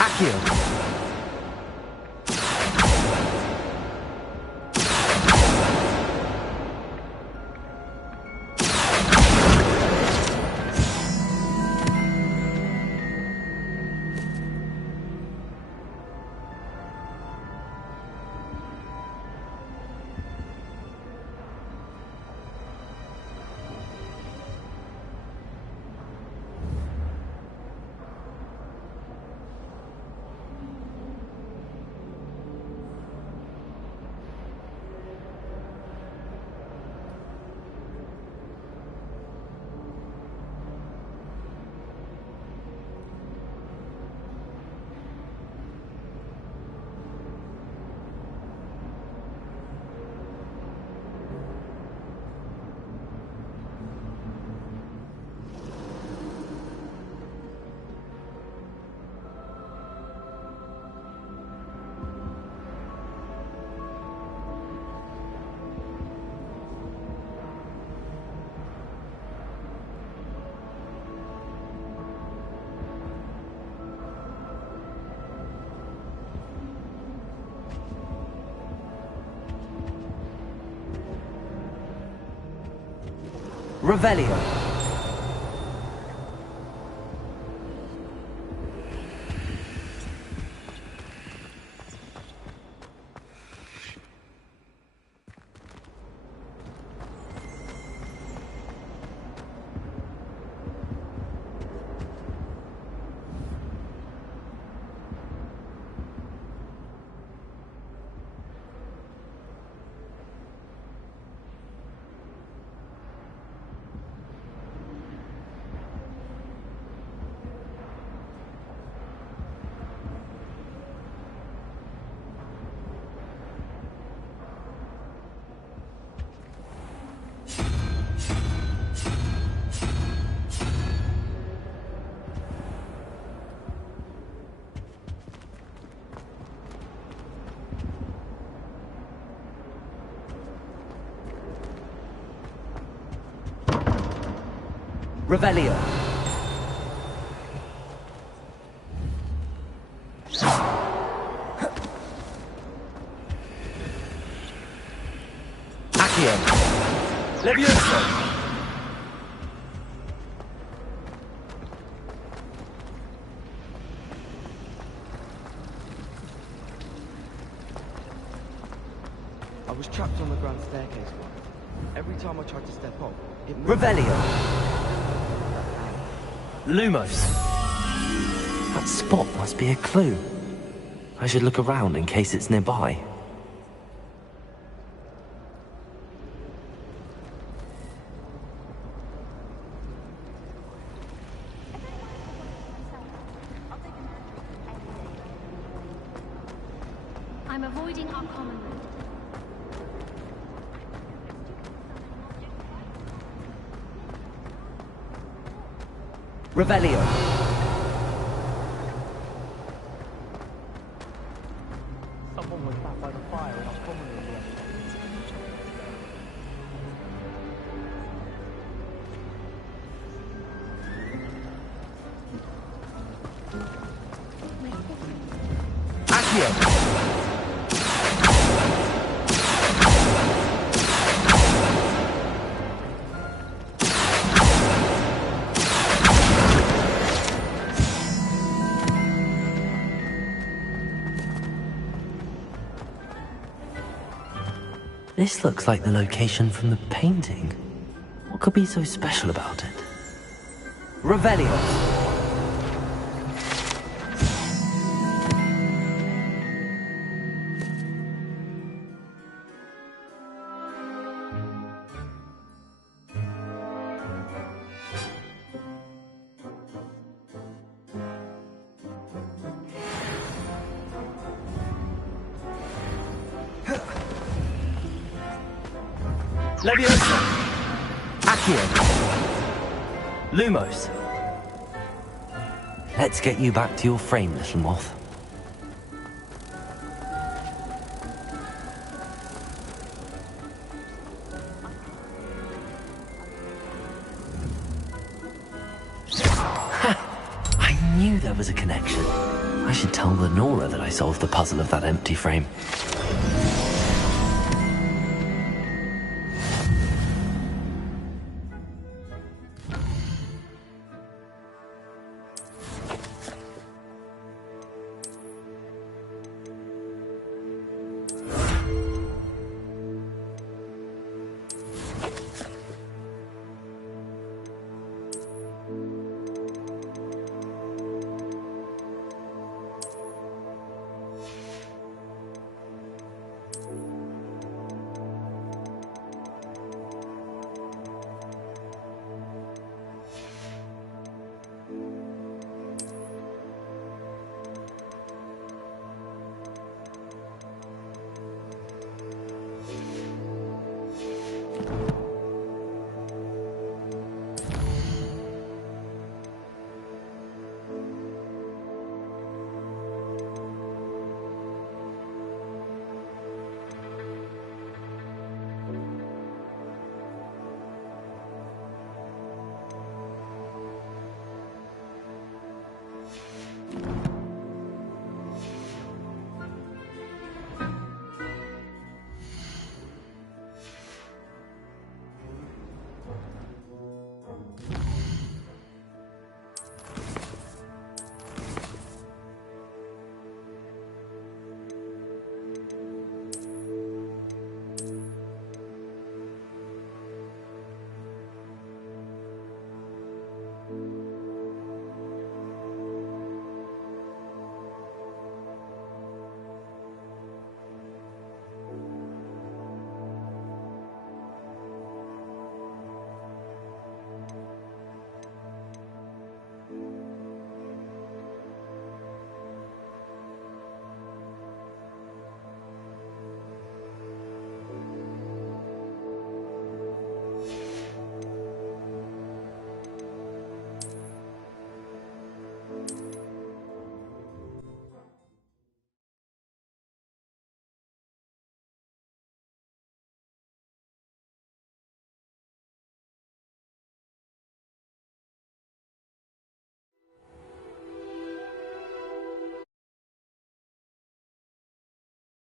Accio. Revelio. Revelio. Accio. Levioso. I was trapped on the grand staircase once. Every time I tried to step up, it moved. Revelio. Lumos. That spot must be a clue. I should look around in case it's nearby. I'm avoiding our common room. Revelio. Someone was sat by the fire in our common room yesterday. This looks like the location from the painting. What could be so special about it? Revelio. Leviosa! Accio! Lumos! Let's get you back to your frame, little moth. Ha! I knew there was a connection. I should tell Lenora that I solved the puzzle of that empty frame.